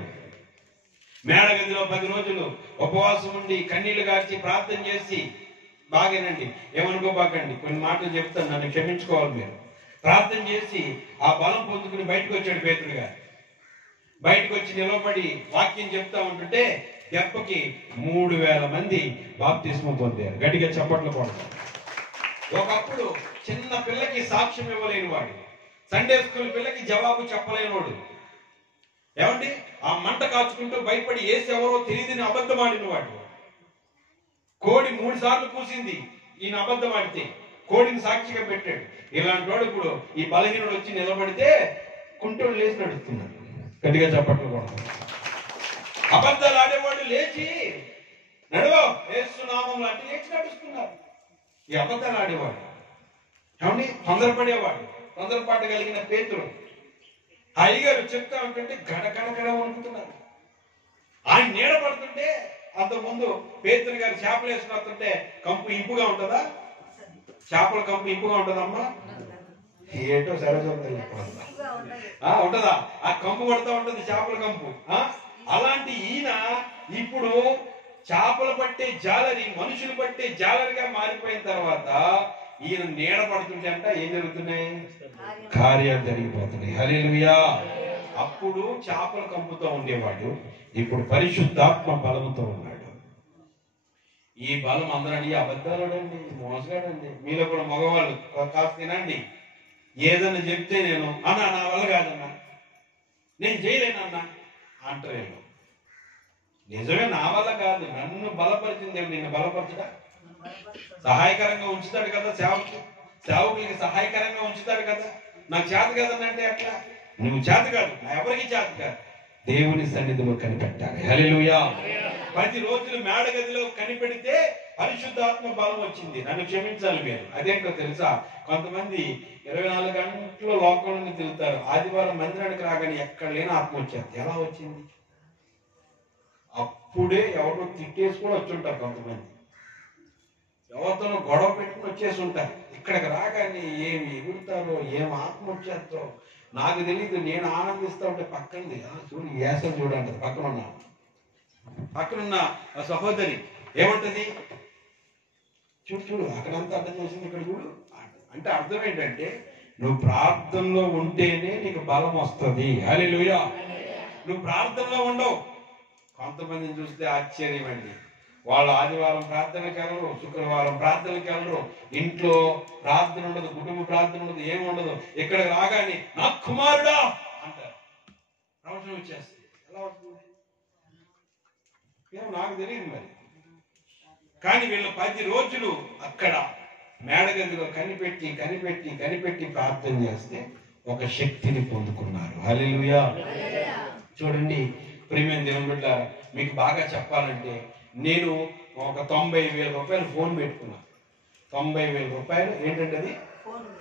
మేడగదిలో 10 రోజులు ఉపవాసం ఉండి కన్నీళ్లు గార్చి ప్రార్థన చేసి, బాగేనండి, ఏమనుకోబాకండి, కొన్ని మాటలు చెప్తాను, నన్ను క్షమించుకోవాలి మీరు. ప్రార్థన చేసి ఆ బలం పొందుకుని బయటకు వచ్చాడు పేతురు గారు. బయటకు వచ్చి నిలబడి వాక్యం చెప్తా ఉంటుంటే దెబ్బకి 3000 మంది బాప్తిస్మం పొందారు. గట్టిగా చప్పట్లు కొడతారు. ఒకప్పుడు చిన్న పిల్లకి సాక్ష్యం ఇవ్వలేని వాడు, సండే స్కూల్ పిల్లకి జవాబు చెప్పలేని వాడు, ఏమండి ఆ మంట కాచుకుంటూ భయపడి ఏసి ఎవరో తెలియదని అబద్ధం ఆడిన వాడు. కోడి 3 సార్లు కూసింది, ఈయన అబద్ధం ఆడితే కోడిని సాక్షిగా పెట్టాడు. ఇలాంటి వాడు ఇప్పుడు ఈ బలహీనుడు వచ్చి నిలబడితే కుంటోడు లేచి నడుస్తున్నాడు. గట్టిగా చప్పట్లు కొడతాడు. అబద్ధాలు ఆడేవాడు లేచి నడువో యేసునామములో అంటే లేచి నడుస్తున్నారు. ఈ అబద్ధాలు ఆడేవాడు, ఏమండి తొందరపడేవాడు, తొందరపాటు కలిగిన పేతురు అయ్యగారు చెప్తా ఉంటుంటే గడగడగడ వణుకుతున్నారు. ఆయన నీడ పడుతుంటే, అంతకుముందు పేతురు గారు చేపలు వేసుకుంటుంటే కంపు ఇంపుగా ఉంటుందా? చేపల కంపు ఇంపుగా ఉంటుందమ్మా? ఏటో సరదా ఉంటదా? ఆ కంపు పడుతూ ఉంటుంది చేపల కంపు. అలాంటి ఈయన ఇప్పుడు చేపలు పట్టే జాలరి, మనుషులు పట్టే జాలరిగా మారిపోయిన తర్వాత ఈయన నీడ పడుతుంటే అంట ఏం జరుగుతున్నాయి? కార్యాలు జరిగిపోతున్నాయి. హల్లెలూయా. అప్పుడు చేపల కంపుతో ఉండేవాడు, ఇప్పుడు పరిశుద్ధాత్మ బలముతో ఉన్నాడు. ఈ బలం అందరండి అబద్ధాలుడండి, మోసగాడండి. మీలో కూడా మగవాళ్ళు కాస్త తినండి. ఏదన్నా చెప్తే నేను అన్నా నా వల్ల కాదన్నా, నేను చేయలేనన్నా అంటారు. నిజమే, నా వల్ల కాదు, నన్ను బలపరిచింది దేవుడు. నిన్ను బలపరచడా? సహాయకరంగా ఉంచుతాడు కదా సేవకులకి సహాయకరంగా ఉంచుతాడు కదా. నాకు చేత కదనంటే అట్లా నువ్వు చేత కాదు, ఎవరికి చేత కాదు, దేవుని సన్నిధిలో కనిపెట్టాలి. హల్లెలూయా. 10 రోజులు మేడగదిలో కనిపెడితే పరిశుద్ధాత్మ బలం వచ్చింది. నన్ను క్షమించాలి మీరు. అదేంటో తెలుసా? కొంతమంది 24 గంటలు లోకంలో తిరుగుతారు, ఆదివారం మందిరానికి రాగానే ఎక్కడ లేని ఆత్మ వచ్చారు. ఎలా వచ్చింది? అప్పుడే ఎవరో తిట్టేసి కూడా వచ్చి ఉంటారు. కొంతమంది ఎవరితో గొడవ పెట్టుకుని వచ్చేసి ఉంటారు. ఇక్కడికి రాగానే ఏమి ఎగురుతారో, ఏం ఆత్మ వచ్చేస్తారో నాకు తెలియదు. నేను ఆనందిస్తూ ఉంటే పక్కనది చూడు, ఏసం చూడంటది. పక్కనున్న సహోదరి ఏమంటది? చూడు అక్కడంతా అర్థం చేసింది, ఇక్కడ చూడు అంటే అర్థం ఏంటంటే నువ్వు ప్రార్థనలో ఉంటేనే నీకు బలం వస్తుంది. హల్లెలూయా. నువ్వు ప్రార్థనలో ఉండవు. కొంతమందిని చూస్తే ఆశ్చర్యం అండి, వాళ్ళు ఆదివారం ప్రార్థనకి వెళ్ళరు, శుక్రవారం ప్రార్థనకి వెళ్ళరు, ఇంట్లో ప్రార్థన ఉండదు, కుటుంబ ప్రార్థన ఉండదు, ఏమి ఉండదు. ఇక్కడికి రాగానే నా కుమారుడా అంటారు, ప్రవచనం వచ్చేస్తుంది. ఎలా అవుతుంది ఏమో నాకు తెలియదు మరి. కానీ వీళ్ళు 10 రోజులు అక్కడ మేడగదిలో కనిపెట్టి కనిపెట్టి కనిపెట్టి ప్రార్థన చేస్తే ఒక శక్తిని పొందుకున్నారు. హల్లెలూయా. చూడండి ప్రియమైన దేవుని బిడ్డలారా, మీకు బాగా చెప్పాలంటే నేను ఒక 90,000 రూపాయలు ఫోన్ పెట్టుకున్నా. 90,000 రూపాయలు ఏంటంటే అది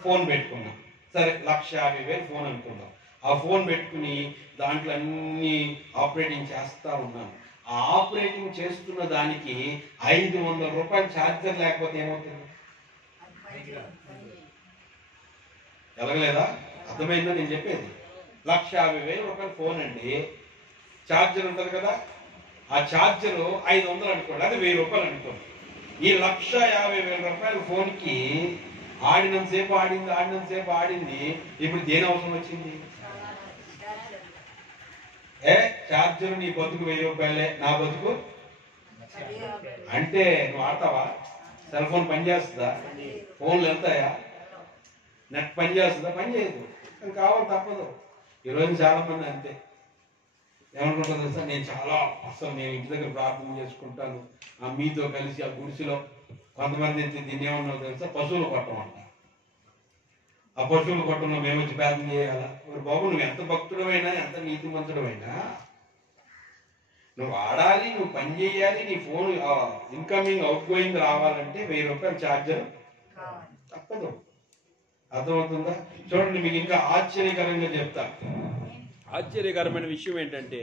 ఫోన్ పెట్టుకున్నా. సరే 1,50,000 ఫోన్ అనుకుందాం. ఆ ఫోన్ పెట్టుకుని దాంట్లో అన్ని ఆపరేటింగ్ చేస్తా ఉన్నాను. ఆ ఆపరేటింగ్ చేస్తున్న దానికి 500 రూపాయలు ఛార్జర్ లేకపోతే ఏమవుతుంది? ఎలాగలేదా? అర్థమైందా నేను చెప్పేది? 1,50,000 రూపాయల ఫోన్ అండి, ఛార్జర్ ఉంటుంది కదా, ఆ ఛార్జర్ 500 అనుకోండి, అది 1,000 రూపాయలు అనుకోండి. ఈ 1,50,000 రూపాయల ఫోన్కి ఆడినంతసేపు ఆడింది. ఇప్పుడు దేని అవసరం వచ్చింది? ఛార్జర్ నీ బతుకు 1,000 రూపాయలే, నా బతుకు అంటే నువ్వు ఆడతావా? సెల్ ఫోన్ పని చేస్తుందా? ఫోన్లు వెళ్తాయా? నెట్ పని చేస్తుందా? పని చేయదు. కావాలి, తప్పదు. ఈరోజు చాలా మంది అంతే. ఏమనుకుంటుంది తెలుసా, నేను ఇంటి దగ్గర ప్రార్థన చేసుకుంటాను, మీతో కలిసి ఆ గుడిసెలో. కొంతమంది దీన్ని ఏమన్నా తెలుసా, పశువులు కొట్టమంట. ఆ పశువులు కొట్టంలో మేము వచ్చి ప్రార్థన చేయాలా? బాబు, నువ్వు ఎంత భక్తుడమైనా, ఎంత నీతిమంతుడమైనా నువ్వు ఆడాలి, నువ్వు పని చేయాలి. నీ ఫోన్ ఇన్కమింగ్ అవుట్ గోయింగ్ రావాలంటే 1,000 రూపాయలు ఛార్జర్ తప్పదు. అర్థమవుతుందా? చూడండి, మీకు ఇంకా ఆశ్చర్యకరంగా చెప్తా. ఆశ్చర్యకరమైన విషయం ఏంటంటే,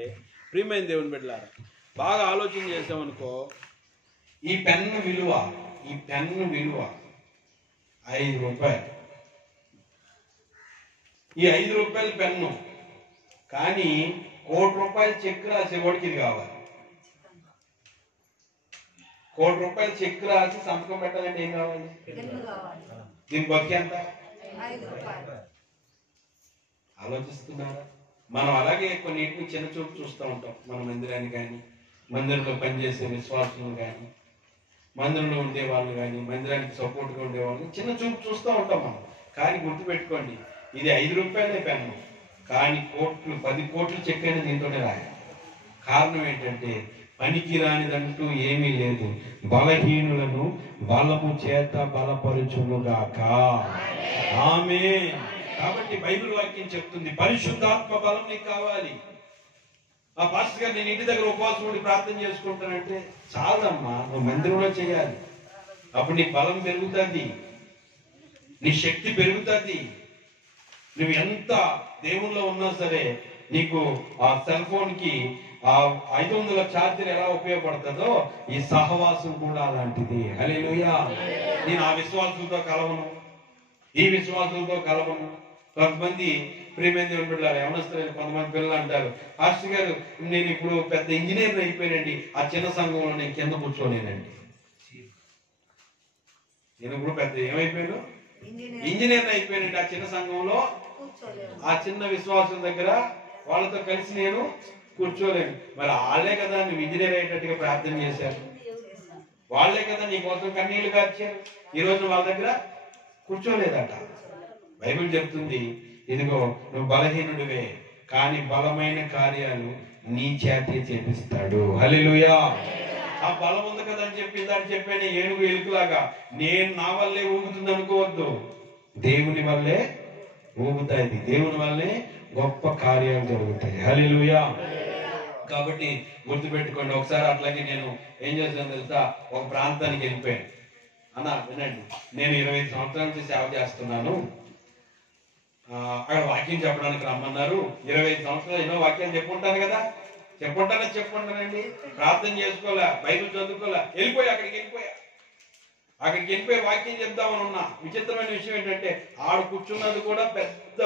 ప్రియమైన దేవుని బిడ్డలారా, బాగా ఆలోచన చేసామనుకో, ఈ పెన్ను విలువ 5 రూపాయలు. ఈ 5 రూపాయల పెన్ను కానీ 1,00,00,000 రూపాయలు చెక్ రాసేవాడికి ఇది కావాలి. 1,00,00,000 రూపాయలు చెక్ రాసి సంతకం పెట్టాలంటే ఏం కావాలి? దీని బతికి ఎంత? ఆలోచిస్తున్నారా? మనం అలాగే కొన్నిటిని చిన్న చూపు చూస్తూ ఉంటాం. మన మందిరాన్ని కానీ, మందిరంలో పనిచేసే విశ్వాసులను కానీ, మందిరంలో ఉండే వాళ్ళు కానీ, మందిరానికి సపోర్ట్గా ఉండే వాళ్ళని చిన్న చూపు చూస్తూ ఉంటాం మనం. కానీ గుర్తుపెట్టుకోండి, ఇది 5 రూపాయలే పెన్ను, కానీ 10 కోట్లు చెక్ అయినా దీంతోనే రాయాలి. కారణం ఏంటంటే, పనికి రానిదంటూ ఏమీ లేదు, బలహీనులను బలము చేత బలపరుచునుగాక. ఆమేన్. కాబట్టి బైబిల్ వాక్యం చెప్తుంది, పరిశుద్ధాత్మ బలం నీకు కావాలి. ఆ పాస్టర్ గారు నేను ఇంటి దగ్గర ఉపవాసం ఉండి ప్రార్థన చేసుకుంటానంటే చాలమ్మా, నువ్వు మందిరంలో చేయాలి. అప్పుడు నీ బలం పెరుగుతుంది, నీ శక్తి పెరుగుతుంది. నువ్వు ఎంత దేవుల్లో ఉన్నా సరే, నీకు ఆ సెల్ ఫోన్ కి ఆ 500 ఛార్జర్ ఎలా ఉపయోగపడుతుందో ఈ సహవాసం కూడా అలాంటిది. హల్లెలూయా. నేను ఆ విశ్వాసులతో కలవను, ఈ విశ్వాసులతో కలవను. కొంతమంది ప్రియమైన దేవుని బిడ్డలారా, యవనస్తులైన కొంతమంది పిల్లలు అంటారు, పాస్టర్ గారు నేను ఇప్పుడు పెద్ద ఇంజనీర్ అయిపోయానండి, ఆ చిన్న సంఘంలో నేను కింద కూర్చోలేనండి. నేను ఇప్పుడు పెద్ద ఏమైపోయాను? ఇంజనీర్ అయిపోయానండి. ఆ చిన్న సంఘంలో, ఆ చిన్న విశ్వాసం దగ్గర వాళ్ళతో కలిసి నేను కూర్చోలేను. మరి వాళ్ళే కదా నువ్వు ఇంజనీర్ అయ్యేటట్టుగా ప్రార్థన చేశారు, వాళ్ళే కదా నీ కోసం కన్నీళ్లు కార్చారు. ఈరోజు వాళ్ళ దగ్గర కూర్చోలేదట. బైబిల్ చెప్తుంది, ఇదిగో నువ్వు బలహీనుడివే, కానీ బలమైన కార్యాలు నీ చేతే చేపిస్తాడు. హల్లెలూయా. ఆ బలం ఉంది కదా అని చెప్పాను, ఏనుగు ఎలుకలాగా నేను నా వల్లే ఊగుతుంది అనుకోవద్దు. దేవుని వల్లే ఊగుతాయి, దేవుని వల్లే గొప్ప కార్యాలు జరుగుతాయి. హల్లెలూయా. కాబట్టి గుర్తుపెట్టుకోండి. ఒకసారి అట్లాగే నేను ఏం చేశాను తెలుసా, ఒక ప్రాంతానికి వెళ్ళిపోయాను. అన్న వినండి, నేను 25 సంవత్సరాల నుంచి సేవ చేస్తున్నాను, అక్కడ వాక్యం చెప్పడానికి రమ్మన్నారు. 25 సంవత్సరాలు ఎన్నో వాక్యాలు చెప్పుంటాను కదా, చెప్పుంటానండి. ప్రార్థన చేసుకోలే, బైబిల్ చదువుకోలే, అక్కడికి వెళ్ళిపోయి వాక్యం చెప్దామని ఉన్నా. విచిత్రమైన విషయం ఏంటంటే, ఆడు కూర్చున్నది కూడా పెద్ద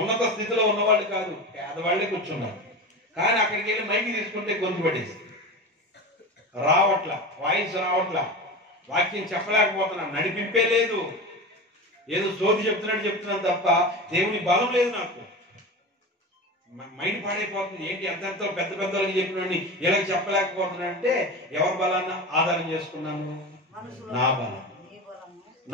ఉన్నత స్థితిలో ఉన్నవాళ్ళు కాదు, పేదవాళ్లే కూర్చున్నారు. కానీ అక్కడికి వెళ్ళి మైకి తీసుకుంటే గొంతు పట్టేసి వాయిస్ రావట్లా, వాక్యం చెప్పలేకపోతున్నాను, నడిపింపే లేదు, ఏదో సోది చెప్తున్నాను తప్ప దేవుని బలం లేదు నాకు. మైండ్ పాడైపోతుంది. ఏంటి అంతంతో పెద్ద పెద్దలకి చెప్పినండి ఇలా చెప్పలేకపోతున్నాను అంటే ఎవరి బలాన్ని ఆధారం చేసుకున్నాను?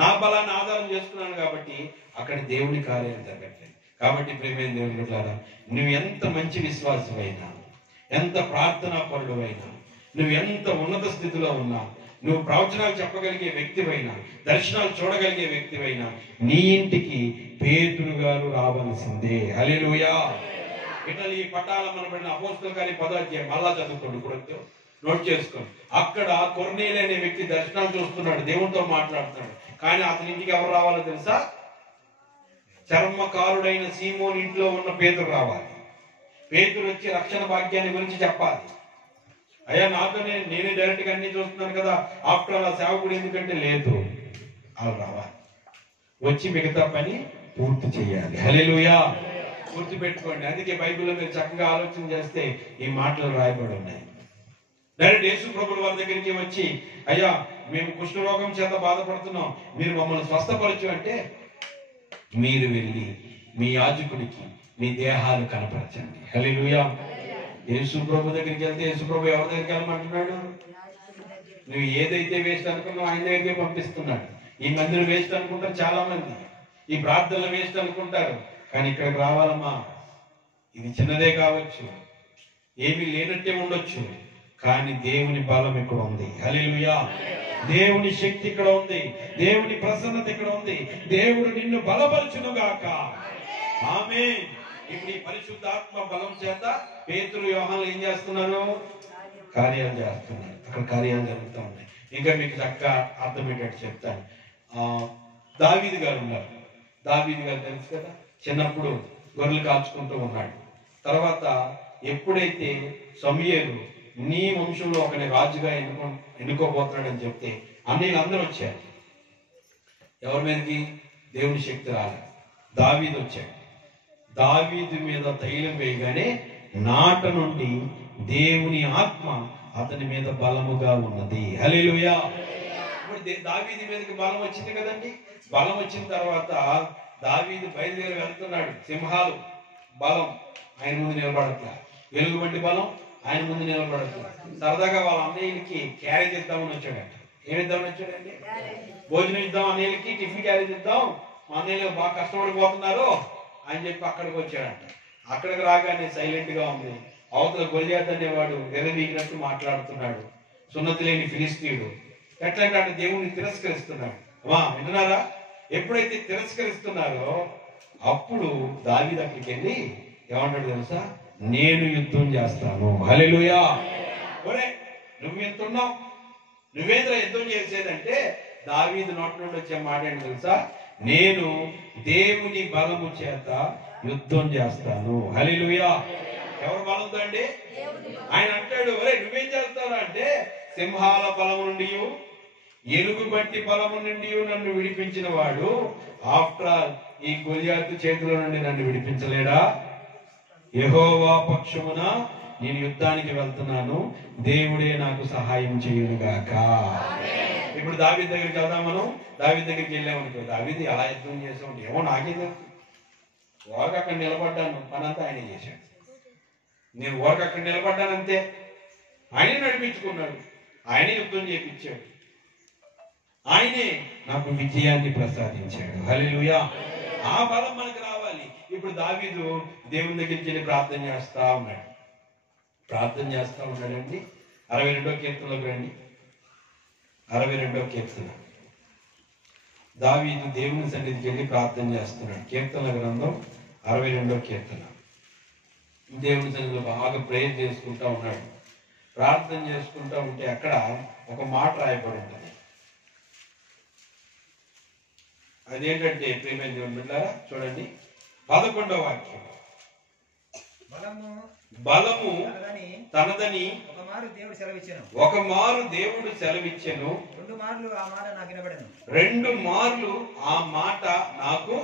నా బలాన్ని ఆధారం చేసుకున్నాను కాబట్టి అక్కడ దేవుని కార్యాలు జరగట్లేదు. కాబట్టి ప్రేమైన దేవుని బిడ్డలారా, నువ్వు ఎంత మంచి విశ్వాసమైనా, ఎంత ప్రార్థనా పరుడువైనా, నువ్వు ఎంత ఉన్నత స్థితిలో ఉన్నా, నువ్వు ప్రవచనాలు చెప్పగలిగే వ్యక్తివైనా, దర్శనాలు చూడగలిగే వ్యక్తివైనా, నీ ఇంటికి పేతురు గారు రావాల్సిందే. హల్లెలూయా. ఇట్లా ఈ పట్టాలమ్మనబడిన అపోస్తలుల కార్యం 10వ అధ్యాయం మళ్ళా చదువుకోండి, ఇప్పుడు నోట్ చేసుకోండి. అక్కడ కొర్నేలి అనే వ్యక్తి దర్శనాలు చూస్తున్నాడు, దేవునితో మాట్లాడుతున్నాడు. కానీ అతని ఇంటికి ఎవరు రావాలో తెలుసా? చర్మకారుడైన సీమోన్ ఇంట్లో ఉన్న పేతురు రావాలి. పేతురు వచ్చి రక్షణ భాగ్యాన్ని గురించి చెప్పాలి. అయ్యా నాతోనే నేనే డైరెక్ట్ గా అన్ని చూస్తున్నాను కదా, ఆఫ్టర్ అలా సేవకుడు ఎందుకంటే లేదు, వాళ్ళు రావాలి, వచ్చి మిగతా పని పూర్తి చేయాలి. హల్లెలూయా. పూర్తి పెట్టుకోండి. అందుకే బైబిల్లో మీరు చక్కగా ఆలోచన చేస్తే ఈ మాటలు రాయబడి ఉన్నాయి. డైరెక్ట్ యేసు ప్రభువు వారి దగ్గరికి వచ్చి, అయ్యా మేము కుష్ఠరోగం చేత బాధపడుతున్నాం, మీరు మమ్మల్ని స్వస్థపరచు అంటే, మీరు వెళ్ళి మీ యాజకుడికి మీ దేహాలు కనపరచండి. హల్లెలూయా. యేసు ప్రభు దగ్గరికి వెళ్తే యేసు ప్రభు ఎవరి దగ్గరికి వెళ్ళమంటున్నాడు? నువ్వు ఏదైతే వేస్ట్ అనుకున్నావు ఆయన దగ్గరికి పంపిస్తున్నాడు. ఈ మందిని వేస్ట్ అనుకుంటారు చాలా మంది, ఈ ప్రార్థనలు వేస్ట్ అనుకుంటారు. కానీ ఇక్కడికి రావాలమ్మా, ఇది చిన్నదే కావచ్చు, ఏమీ లేనట్టే ఉండొచ్చు, కానీ దేవుని బలం ఇక్కడ ఉంది. హల్లెలూయా. దేవుని శక్తి ఇక్కడ ఉంది, దేవుని ప్రసన్నత ఇక్కడ ఉంది. దేవుడు నిన్ను బలపరచును గాక. ఆమేన్. ఇప్పుడు ఈ పరిశుద్ధాత్మ బలం చేత పేతురు యోహానులు ఏం చేస్తున్నారు? కార్యాలు చేస్తున్నారు. అక్కడ కార్యాలు జరుగుతూ ఉన్నాయి. ఇంకా మీకు చక్కగా అర్థమయ్యేటట్టు చెప్తాను. దావీదు గారు ఉన్నారు. దావీదు గారు తెలుసు కదా, చిన్నప్పుడు గొర్రెలు కాచుకుంటూ ఉన్నాడు. తర్వాత ఎప్పుడైతే సమూయేలు నీ వంశంలో ఒకని రాజుగా ఎన్నుకోబోతున్నాడని చెప్తే అన్నయ్యలు అందరూ వచ్చారు. ఎవరి మీదకి? దేవుని శక్తి రాలేదు. దావీదు వచ్చాడు. దావీదు మీద తైలం వేయగానే నాట నుండి దేవుని ఆత్మ అతని మీద బలముగా ఉన్నది. హల్లెలూయా. ఇప్పుడు దావీదు మీదకి బలం వచ్చింది కదండి. బలం వచ్చిన తర్వాత దావీదు బయలుదేరి వెళ్తున్నాడు. సింహాలు బలం ఆయన ముందు నిలబడట్లా, వెలుగుబంటి బలం ఆయన ముందు నిలబడట్లా. సరదాగా వాళ్ళ అన్నయ్యలకి క్యారేజ్ ఇద్దామని వచ్చాడంట. ఏమిద్దామని వచ్చాడండి? భోజనం ఇద్దాం అన్నయ్యలకి, టిఫిన్ క్యారేజ్ ఇద్దాం, మా అన్నయ్యలు బాగా కష్టపడిపోతున్నారు అని చెప్పి అక్కడికి వచ్చాడంట. అక్కడికి రాగానే సైలెంట్ గా ఉంది. అవతల గొల్యాత్ అనేవాడు వెర్రవీగినట్టు మాట్లాడుతున్నాడు. సున్నతి లేని ఫిలిస్తీయుడు. ఎట్లంటే అంటే దేవుణ్ణి తిరస్కరిస్తున్నాడు. అమ్మా వింటున్నారా? ఎప్పుడైతే తిరస్కరిస్తున్నారో అప్పుడు దావీదు అక్కడికి వెళ్ళి ఏమంటాడు తెలుసా? నేను యుద్ధం చేస్తాను. హల్లెలూయా. ఒరే నువ్వు ఎంత ఉన్నావు, నువ్వేంద్ర యుద్ధం చేసేదంటే దావీదు నోటి నుండి వచ్చే మాట ఏంటి తెలుసా? నేను దేవుని బలము చేత యుద్ధం చేస్తాను. హల్లెలూయా. ఎవరి బలంతో అండి? ఆయన అంటాడు, ఒరే నువ్వేం చేస్తావు అంటే, సింహాల బలము నుండి, ఎలుగుబంటి బలము నుండి నన్ను విడిపించిన వాడు ఆఫ్టర్ ఆల్ ఈ గొల్యాతు చేతిలో నుండి నన్ను విడిపించలేడా? యెహోవా పక్షమున నేను యుద్ధానికి వెళ్తున్నాను, దేవుడే నాకు సహాయం చేయునుగాక. ఇప్పుడు దావీదు దగ్గరికి వెళ్దాం. మనం దావీదు దగ్గరికి వెళ్ళామనుకో, దావీదు ఎలా యుద్ధం చేసాం ఏమో నాకే తెలుసు. ఓరకు అక్కడ నిలబడ్డాను, పనంతా ఆయనే చేశాడు. నేను ఓరకు అక్కడ నిలబడ్డానంతే. ఆయనే నడిపించుకున్నాడు, ఆయనే యుద్ధం చేయించాడు, ఆయనే నాకు విజయాన్ని ప్రసాదించాడు. హల్లెలూయా. ఆ బలం మనకు రావాలి. ఇప్పుడు దావీదు దేవుని దగ్గరికి వెళ్ళి ప్రార్థన చేస్తా ఉన్నాడు. ప్రార్థన చేస్తా ఉన్నాడండి. 62వ కీర్తనలోకి రండి. 62వ కీర్తన. దావీదు దేవుని సన్నిధికి వెళ్ళి ప్రార్థన చేస్తున్నాడు. కీర్తనల గ్రంథం 62వ కీర్తన. దేవుని సన్నిధిలో బాగా ప్రేయర్ చేసుకుంటా ఉన్నాడు. ప్రార్థన చేసుకుంటా ఉంటే అక్కడ ఒక మాట రాయబడి ఉంటుంది. అదేంటంటే ప్రేమైన దేవుని బిడ్డలారా చూడండి, 11వ వాక్యం. బలము తనదని ఒక మారు దేవుడు సెలవిచ్చెను, 2 మార్లు ఆ మాట నాకు వినబడెను. 2 మార్లు ఆ మాట నాకు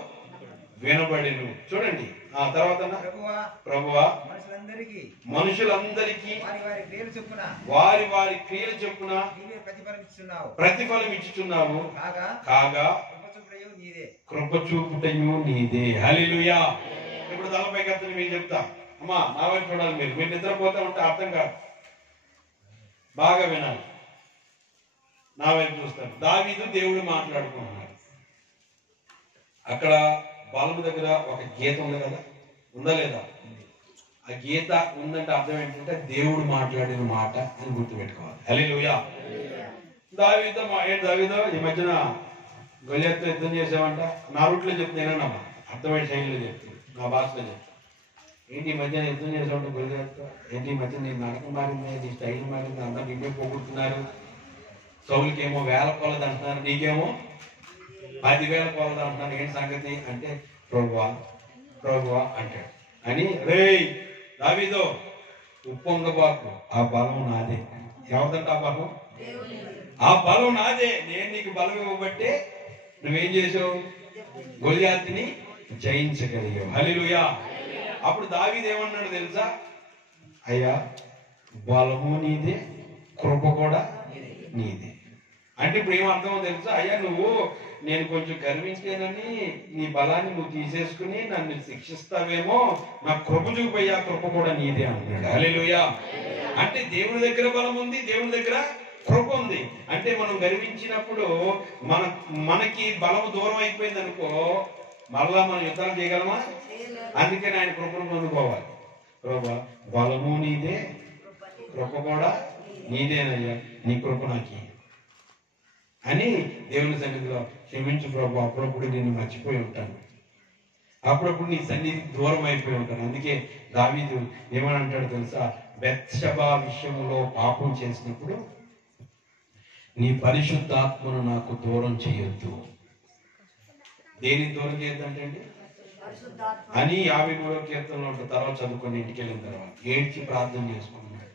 వినబడెను. చూడండి ఆ తర్వాత, ప్రభువా మనుషులందరికీ వారి వారి క్రియలు చొప్పున ప్రతిఫలం ఇచ్చుచున్నావు, కాగా కృప చూపుటయు నీదే. హల్లెలూయా. ఇప్పుడు తలపై కత్తని మేము చెప్తా. అమ్మా నా వైపు చూడాలి, మీరు నిద్రపోతే ఉంటే అర్థం కాదు, బాగా వినాలి, నా వైపు చూస్తారు. దావీదు దేవుడు మాట్లాడుకుంటున్నాడు. అక్కడ బలము దగ్గర ఒక గీత ఉంది కదా, ఉందా లేదా? ఆ గీత ఉందంటే అర్థం ఏంటంటే దేవుడు మాట్లాడిన మాట అని గుర్తుపెట్టుకోవాలి. హల్లెలూయా. దావీదుతో దావీదు ఈ మధ్యన గొలియాతుతో యుద్ధం చేసామంట. నా రూట్లో చెప్తున్నానమ్మా, అర్థమైన శైలిలో చెప్తాను, నా భాషలో చెప్తాను. ఏంటి ఈ మధ్యన యుద్ధం చేసామంటే గొలియాతుతో, ఏంటి ఈ మధ్య నీ నడక మారింది, నీ స్టైల్ మారింది, అందరూ నిన్నే పోగొడుతున్నారు. సౌలుకేమో 1000 కొలది అంటున్నారు, నీకేమో 10,000 కొలది అంటున్నారు, ఏంటి సంగతి అంటే ప్రభువా అంటాడు. అని రేయ్ దావీదో ఉప్పొంగబాకు, ఆ బలం నాదే. ఎవరిదంట ఆ బలం? ఆ బలం నాదే. నేను నీకు బలం ఇవ్వబట్టే నువ్వేం చేసావు? గొలియాతుని జయించగలిగావు. హల్లెలూయా. అప్పుడు దావీదు ఏమన్నాడు తెలుసా? అయ్యా బలము నీదే, కృప కూడా నీదే. అంటే ఇప్పుడు ఏమర్థమో తెలుసా? అయ్యా నేను కొంచెం గర్వించానని నీ బలాన్ని నువ్వు తీసేసుకుని నన్ను శిక్షిస్తావేమో, నా కృప చూపయ్యా, కృప కూడా నీదే అంటున్నాడు. హల్లెలూయా. అంటే దేవుని దగ్గర బలం ఉంది, దేవుని దగ్గర కృప ఉంది. అంటే మనం గర్వించినప్పుడు మనకి బలము దూరం అయిపోయింది అనుకో, మరలా మనం యుద్ధాలు చేయగలమా? అందుకని ఆయన కృపను పొందుకోవాలి. ప్రభా బలము నీదే, కృప కూడా నీదేనయ్యా, నీ కృప నాకి అని దేవుని సన్నిధిలో క్షమించు ప్రభు, అప్పుడప్పుడు నేను మర్చిపోయి ఉంటాను, అప్పుడప్పుడు నీ సన్నిధి దూరం అయిపోయి ఉంటాను. అందుకే దావీదు ఏమని అంటాడు తెలుసా? బెత్షెబా విషయంలో పాపం చేసినప్పుడు నీ పరిశుద్ధాత్మను నాకు దూరం చేయొద్దు. దేని దూరం చేయొద్దంటే అని 53వ కీర్తనలో ఉంటుంది. తర్వాత చదువుకొని ఇంటికి వెళ్ళిన తర్వాత ఏడ్చి ప్రార్థన చేసుకున్నాడు.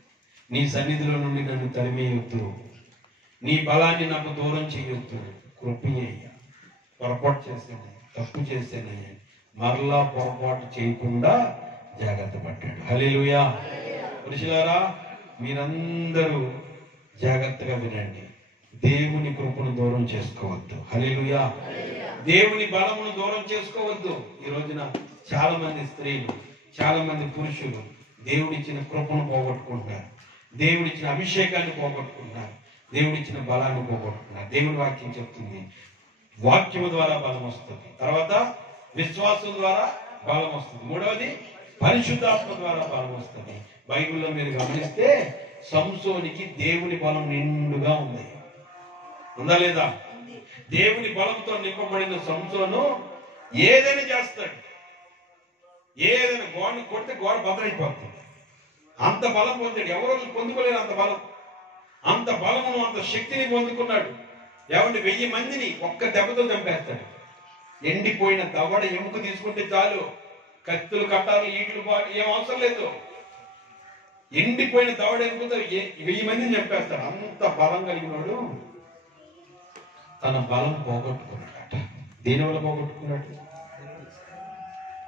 నీ సన్నిధిలో నుండి నన్ను తరిమేయొద్దు, నీ బలాన్ని నాకు దూరం చేయొద్దు, కృపయ్యా. పొరపాటు చేశాను, తప్పు చేశానయ్యా, మరలా పొరపాటు చేయకుండా జాగ్రత్త పడ్డాడు. హల్లెలూయా. పురుషులారా మీరందరూ జాగ్రత్తగా వినండి, దేవుని కృపను దూరం చేసుకోవద్దు. హల్లెలూయా. దేవుని బలమును దూరం చేసుకోవద్దు. ఈ రోజున చాలా మంది స్త్రీలు, చాలా మంది పురుషులు దేవుడిచ్చిన కృపను పోగొట్టుకుంటున్నారు, దేవుడిచ్చిన అభిషేకాన్ని పోగొట్టుకుంటున్నారు, దేవుడిచ్చిన బలాన్ని పోగొట్టుకున్నారు. దేవుని వాక్యం చెప్తుంది వాక్యము ద్వారా బలం వస్తుంది, తర్వాత విశ్వాసం ద్వారా బలం వస్తుంది, మూడవది పరిశుద్ధాత్మ ద్వారా బలం వస్తుంది. బైబిల్లో మీరు గమనిస్తే సంసోనికి దేవుని బలం నిండుగా ఉంది, ఉందా లేదా? దేవుని బలంతో నింపబడిన సంసోను ఏదైనా చేస్తాడు, ఏదైనా గోడను కొడితే గోడ బద్దలైపోతుంది. అంత బలం పొందాడు, ఎవరో పొందుకోలేరు అంత బలం. అంత బలమును, అంత శక్తిని పొందుకున్నాడు. ఏమంటే 1000 మందిని ఒక్క దెబ్బతో చంపేస్తాడు. ఎండిపోయిన దవడ ఎముక తీసుకుంటే చాలు, కత్తులు కట్టాలు ఈట్లు ఏం అవసరం లేదు. ఎండిపోయిన దవడ ఎముకతో 1000 మందిని చంపేస్తాడు. అంత బలం కలిగినాడు. తన బలం పోగొట్టుకున్నాడట. దేనివల్ల పోగొట్టుకున్నాడు?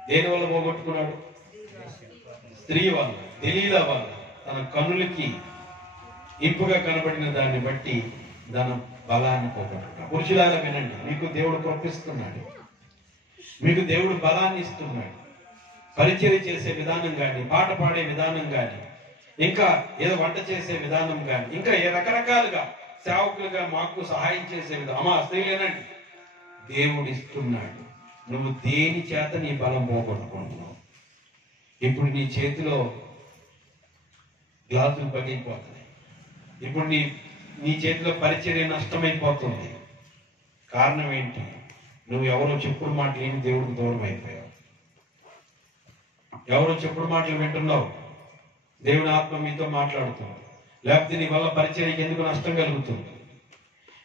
దేనివల్ల పోగొట్టుకున్నాడు? స్త్రీ వల్ల, దెలీలా వల్ల. తన కన్నులకి ఇంపుగా కనబడిన దాన్ని బట్టి తన బలాన్ని పోగొట్టుకున్నాడు. పురుషులారా వినండి, మీకు దేవుడు కృపిస్తున్నాడు, మీకు దేవుడు బలాన్ని ఇస్తున్నాడు. పరిచర్య చేసే విధానం కానీ, పాట పాడే విధానం కానీ, ఇంకా ఏదో వంట చేసే విధానం కానీ, ఇంకా ఏ రకరకాలుగా సేవకులుగా మాకు సహాయం చేసే విధానం. అమ్మా స్త్రీలేనండి, దేవుడు ఇస్తున్నాడు. నువ్వు దేని చేత నీ బలం పోగొట్టుకుంటున్నావు? ఇప్పుడు నీ చేతిలో గ్లాసులు పగిలిపోతున్నాయి, ఇప్పుడు నీ చేతిలో పరిచర్య నష్టమైపోతుంది. కారణం ఏంటి? నువ్వు ఎవరో చెప్పుడు మాటలు ఏమి దేవుడికి దూరం అయిపోయావు. ఎవరో చెప్పుడు మాటలు వింటున్నావు, దేవుని ఆత్మ మీతో మాట్లాడుతుంది. లేకపోతే నీ వల్ల పరిచర్యకి ఎందుకు నష్టం కలుగుతుంది?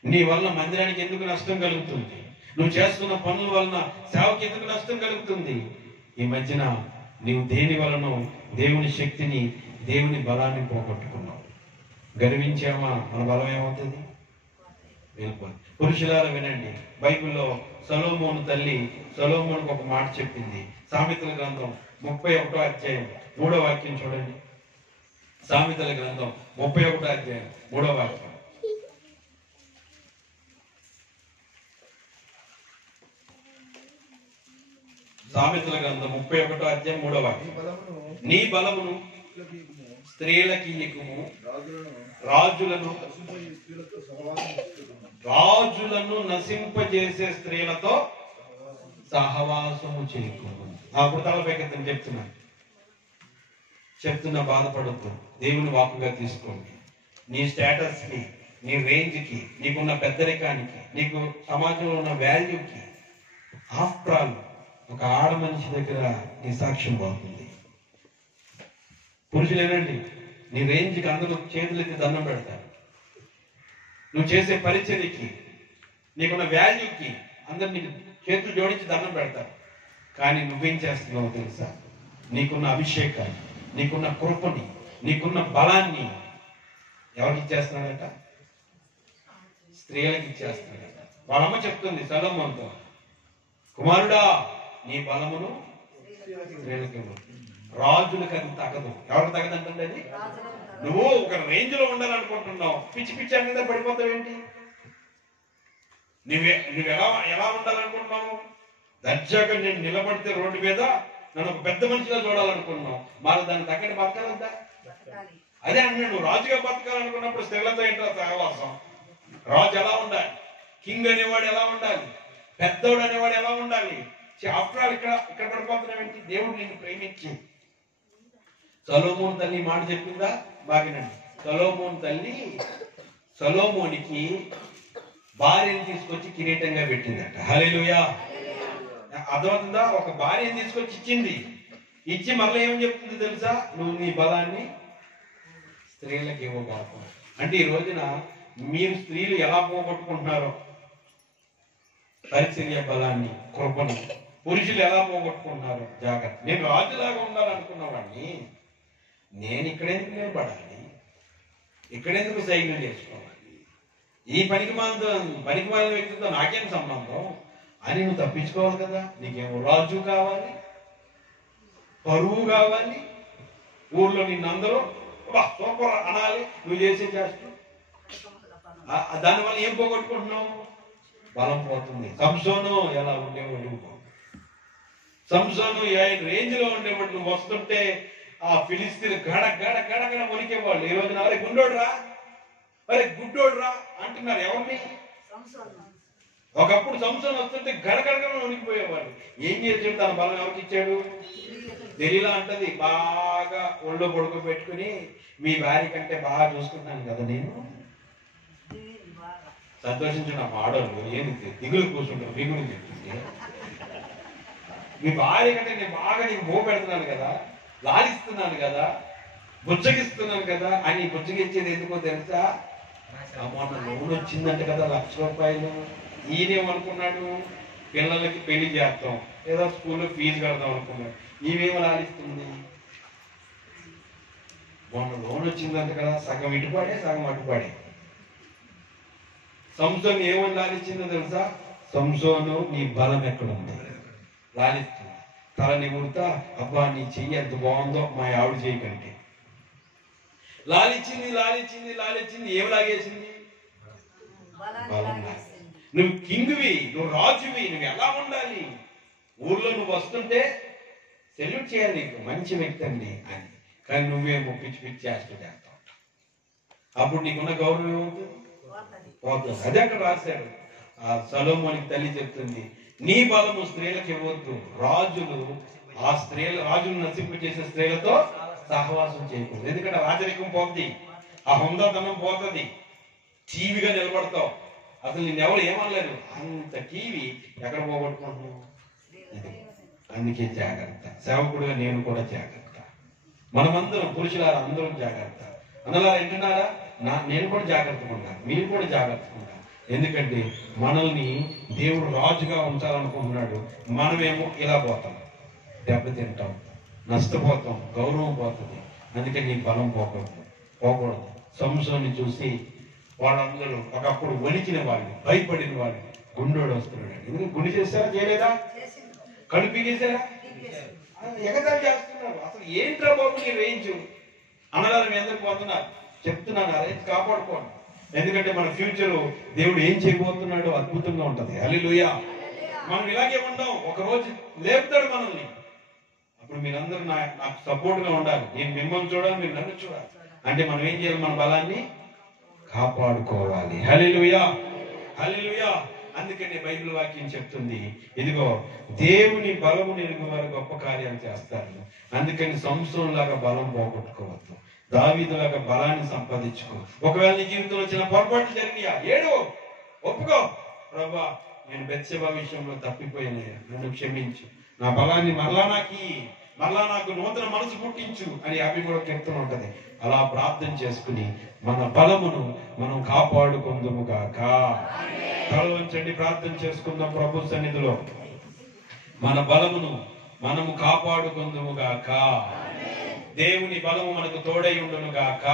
నీ వల్ల మందిరానికి ఎందుకు నష్టం కలుగుతుంది? నువ్వు చేస్తున్న పనుల వలన సేవకి ఎందుకు నష్టం కలుగుతుంది? ఈ మధ్యన నీవు దేని వలన దేవుని శక్తిని, దేవుని బలాన్ని పోగొట్టుకున్నావు. గర్వించామా, మన బలం ఏమవుతుంది? వెళ్ళిపోతుంది. పురుషులారా వినండి, బైబిల్లో సొలొమోను తల్లి సొలొమోనుకు ఒక మాట చెప్పింది. సామెతల గ్రంథం 31వ అధ్యాయం 3వ వాక్యం చూడండి. సామెతల గ్రంథం 31వ అధ్యాయం 3వ వాక్యం. సామెతల గ్రంథం 31వ అధ్యాయం 3వ వాక్యం. నీ బలమును స్త్రీలకి ఇయ్యకుము, రాజులను నశింపజేసే స్త్రీలతో సహవాసము చేయకుము. అప్పుడు తలపైకెత్తని చెప్తున్నా బాధపడద్దు. దేవుని వాక్కుగా తీసుకోండి. నీ స్టేటస్ కి, నీ రేంజ్ కి, నీకున్న పెద్దరికానికి, నీకు సమాజంలో ఉన్న వాల్యూకి, ఆఫ్టర్ ఆల్ ఒక ఆడ మనిషి దగ్గర నీ సాక్ష్యం బాగుంది. పురుషులేనండి, నీ రేంజ్కి అందరూ చేతులెత్తి దండం పెడతారు. నువ్వు చేసే పరిచర్యకి, నీకున్న వాల్యూకి అందరు నీకు చేతులు జోడించి దండం పెడతారు. కానీ నువ్వేం చేస్తున్నావు తెలుసా? నీకున్న అభిషేకాన్ని, నీకున్న కృపని, నీకున్న బలాన్ని ఎవరికి ఇచ్చేస్తున్నాడట? స్త్రీలకు ఇచ్చేస్తున్నాడట. వాళ్ళమ్మ చెప్తుంది సొలొమోనుతో, కుమారుడా నీ బలమును స్త్రీలకి ఇవ్వు. రాజులకు అది తగదు. ఎవరికి తగదంటే అది? నువ్వు ఒక రేంజ్ లో ఉండాలనుకుంటున్నావు, పిచ్చి పిచ్చి మీద పడిపోతావు ఏంటి? నువ్వు ఎలా ఉండాలనుకుంటున్నావు? దర్జాగా నేను నిలబడితే రోడ్డు మీద నన్ను ఒక పెద్ద మనిషిగా చూడాలనుకున్నావు, మరి దాన్ని తగ్గట్టు బతకాలంతా. అదే అన్నాడు, నువ్వు రాజుగా బతకాలనుకున్నప్పుడు స్త్రీలతో ఏంటో సహవాసం. రాజు ఎలా ఉండాలి? కింగ్ అనేవాడు ఎలా ఉండాలి? పెద్దోడు అనేవాడు ఎలా ఉండాలి? ఆఫ్టర్ ఆల్ ఇక్కడ పడిపోతున్నావు ఏంటి? దేవుడు నిన్ను ప్రేమించి సొలొమోను తల్లి మాట చెప్పిందా? బాగినండి. సొలొమోను తల్లి సొలొమోనికి భార్యను తీసుకొచ్చి కిరీటంగా పెట్టిందట. హల్లెలూయా. అర్థమవుతుందా? ఒక భార్యను తీసుకొచ్చి ఇచ్చింది. ఇచ్చి మళ్ళీ ఏం చెప్తుంది తెలుసా? నువ్వు నీ బలాన్ని స్త్రీలకు ఇవ్వబాకు. అంటే ఈ రోజున మీరు స్త్రీలు ఎలా పోగొట్టుకుంటున్నారో పరిచర్య బలాన్ని, కృపను, పురుషులు ఎలా పోగొట్టుకుంటున్నారో జాగ్రత్త. నేను రాజులాగా ఉండాలనుకున్నవాడిని, నేను ఇక్కడెందుకు నిలబడాలి? ఇక్కడెందుకు సైన్యం చేసుకోవాలి? ఈ పనికిమాలిన వ్యక్తితో నాకేం సంబంధం అని నువ్వు తప్పించుకోవాలి కదా. నీకేమో రాజు కావాలి, పరువు కావాలి, ఊర్లో నిన్నందరూ సూపర్ అనాలి. నువ్వు చేసే చేస్తూ దానివల్ల ఏం పోగొట్టుకుంటున్నావు? బలం పోతుంది. సంసోను ఎలా ఉండేవాడు? సంసోను రేంజ్ లో ఉండేవాడు. నువ్వు వస్తుంటే ఆ ఫిలిస్తీన్లు గడ గడ గడ గడ వణికేవాళ్ళు. ఈ రోజున అరే గుండోడురా, అరే గుడ్డోడురా అంటున్నారు. ఎవరిని? ఒకప్పుడు సంసోను వస్తుంటే గడగడగా వణికిపోయేవాళ్ళు. ఏం చేసాడు? తన బలం ఎవరికి ఇచ్చాడు? తెలియలా అంటది, బాగా ఒళ్ళో పడుకోబెట్టుకుని మీ భార్య కంటే బాగా చూసుకుంటాను కదా నేను. సంతోషించిన ఆడవాళ్ళు ఏంటి దిగులు కూర్చుంటారు? మీ గురించి చెప్తుంది. మీ భార్య కంటే నేను బాగా నీకు మో పెడుతున్నాను కదా, లాలిస్తున్నాను కదా, బుచ్చగిస్తున్నాను కదా అని. బుచ్చగిచ్చేది ఎందుకో తెలుసా? మొన్న లోన్ వచ్చిందంట కదా, ₹1,00,000. ఈయనేమనుకున్నాడు? పిల్లలకి పెళ్లి చేస్తాం, ఏదో స్కూల్లో ఫీజు కడదాం అనుకున్నాడు. ఈమెమో లాలిస్తుంది. మొన్న లోన్ వచ్చిందంట కదా, సగం ఇటుపాడే సగం అటుపాడే. సంసోను ఏమని లాలిచ్చిందో తెలుసా? సంసోను నీ బలం ఎక్కడుంది? లాలిస్తుంది. తల నిమురుతా, అబ్బా నీ చెయ్యి ఎంత బాగుందో మా ఆవిడ చెయ్యి కంటే. లాలిచ్చింది లాలిచ్చింది లాలిచ్చింది. ఏం లాగేసింది? బలం. నువ్వు కింగ్వి, నువ్వు రాజువి, నువ్వు ఎలా ఉండాలి? ఊర్లో నువ్వు వస్తుంటే సెల్యూట్ చేయాలి, నీకు మంచి వ్యక్తి అండి అని. కానీ నువ్వేమో పిచ్చి పిచ్చి చేస్తావు. అప్పుడు నీకున్న గౌరవం ఏమవుతుంది? పోతుంది. అదే అక్కడ రాశాడు. ఆ సొలొమోనుకి తల్లి చెప్తుంది, నీ బలము స్త్రీలకు ఇవ్వద్దు, రాజులను నశింపు చేసే స్త్రీలతో సహవాసం చేయకూడదు. ఎందుకంటే రాజరికం పోతుంది, ఆ హుందాతనం పోతుంది, టీవీగా నిలబడతావు. అసలు నిన్నెవరు ఏమనలేరు. అంత టీవీ ఎక్కడ పోగొట్టుకుంటున్నావు? అందుకే జాగ్రత్త. సేవకుడుగా నేను కూడా జాగ్రత్త. మనమందరం పురుషులారా అందరం జాగ్రత్త. అందులో వింటున్నారా? నేను కూడా జాగ్రత్తగా ఉంటాను, మీరు కూడా జాగ్రత్తగా ఉంటాను. ఎందుకంటే మనల్ని దేవుడు రాజుగా ఉంచాలనుకుంటున్నాడు. మనమేమో ఇలా పోతాం, దెబ్బతింటాం, నష్టపోతాం, గౌరవం పోతుంది. అందుకే నీ బలం పోకూడదు. సంసోన్ని చూసి వాళ్ళందరూ ఒకప్పుడు వణికిన వాళ్ళు, భయపడిన వాళ్ళు, గుండోడు వస్తున్నాడు. ఎందుకంటే గుండె చేస్తారా? చేయలేదా? కడుపు పీకేశారా? ఎగతాళి చేస్తున్నారు. అసలు ఏంట్రా బాబు నీ రేంజ్ అన్నదాన్ని మీ అందరికి పోతున్నారు. చెప్తున్నాను, ఆ రేంజ్ కాపాడుకోండి. ఎందుకంటే మన ఫ్యూచర్ దేవుడు ఏం చేయబోతున్నాడో అద్భుతంగా ఉంటది. హల్లెలూయా. మనం ఇలాగే ఉండం, ఒక రోజు లేపుతాడు మనల్ని. అప్పుడు మీరందరూ నాకు సపోర్ట్ గా ఉండాలి. నేను మిమ్మల్ని చూడాలి, మీరు నన్ను చూడాలి. అంటే మనం ఏం చేయాలి? మన బలాన్ని కాపాడుకోవాలి. హల్లెలూయా, హల్లెలూయా. అందుకని బైబిల్ వాక్యం చెప్తుంది, ఇదిగో దేవుని బలమును ఎరుగు వారు గొప్ప కార్యాలు చేస్తారు. అందుకని సంసోను లాగా బలం పోగొట్టుకోవద్దు, దావీదు లాగా బలాన్ని సంపాదించుకో. ఒకవేళ నీ జీవితంలో వచ్చిన పొరపాట్లు జరిగినా ఏడు, ఒప్పుకో. ప్రభువా, నేను బెత్షెబా విషయంలో తప్పిపోయినాయా, నన్ను క్షమించు, నా బలాన్ని మరలా నాకు నూతన మనసు పుట్టించు అని అవి కూడా కీర్తన ఉంటది. అలా ప్రార్థన చేసుకుని మన బలమును మనం కాపాడుకుందుము గాక. తల వంచండి, ప్రార్థన చేసుకుందాం ప్రభు సన్నిధిలో. మన బలమును మనము కాపాడుకుందుము గాక. దేవుని బలము మనకు తోడై ఉండును గాక.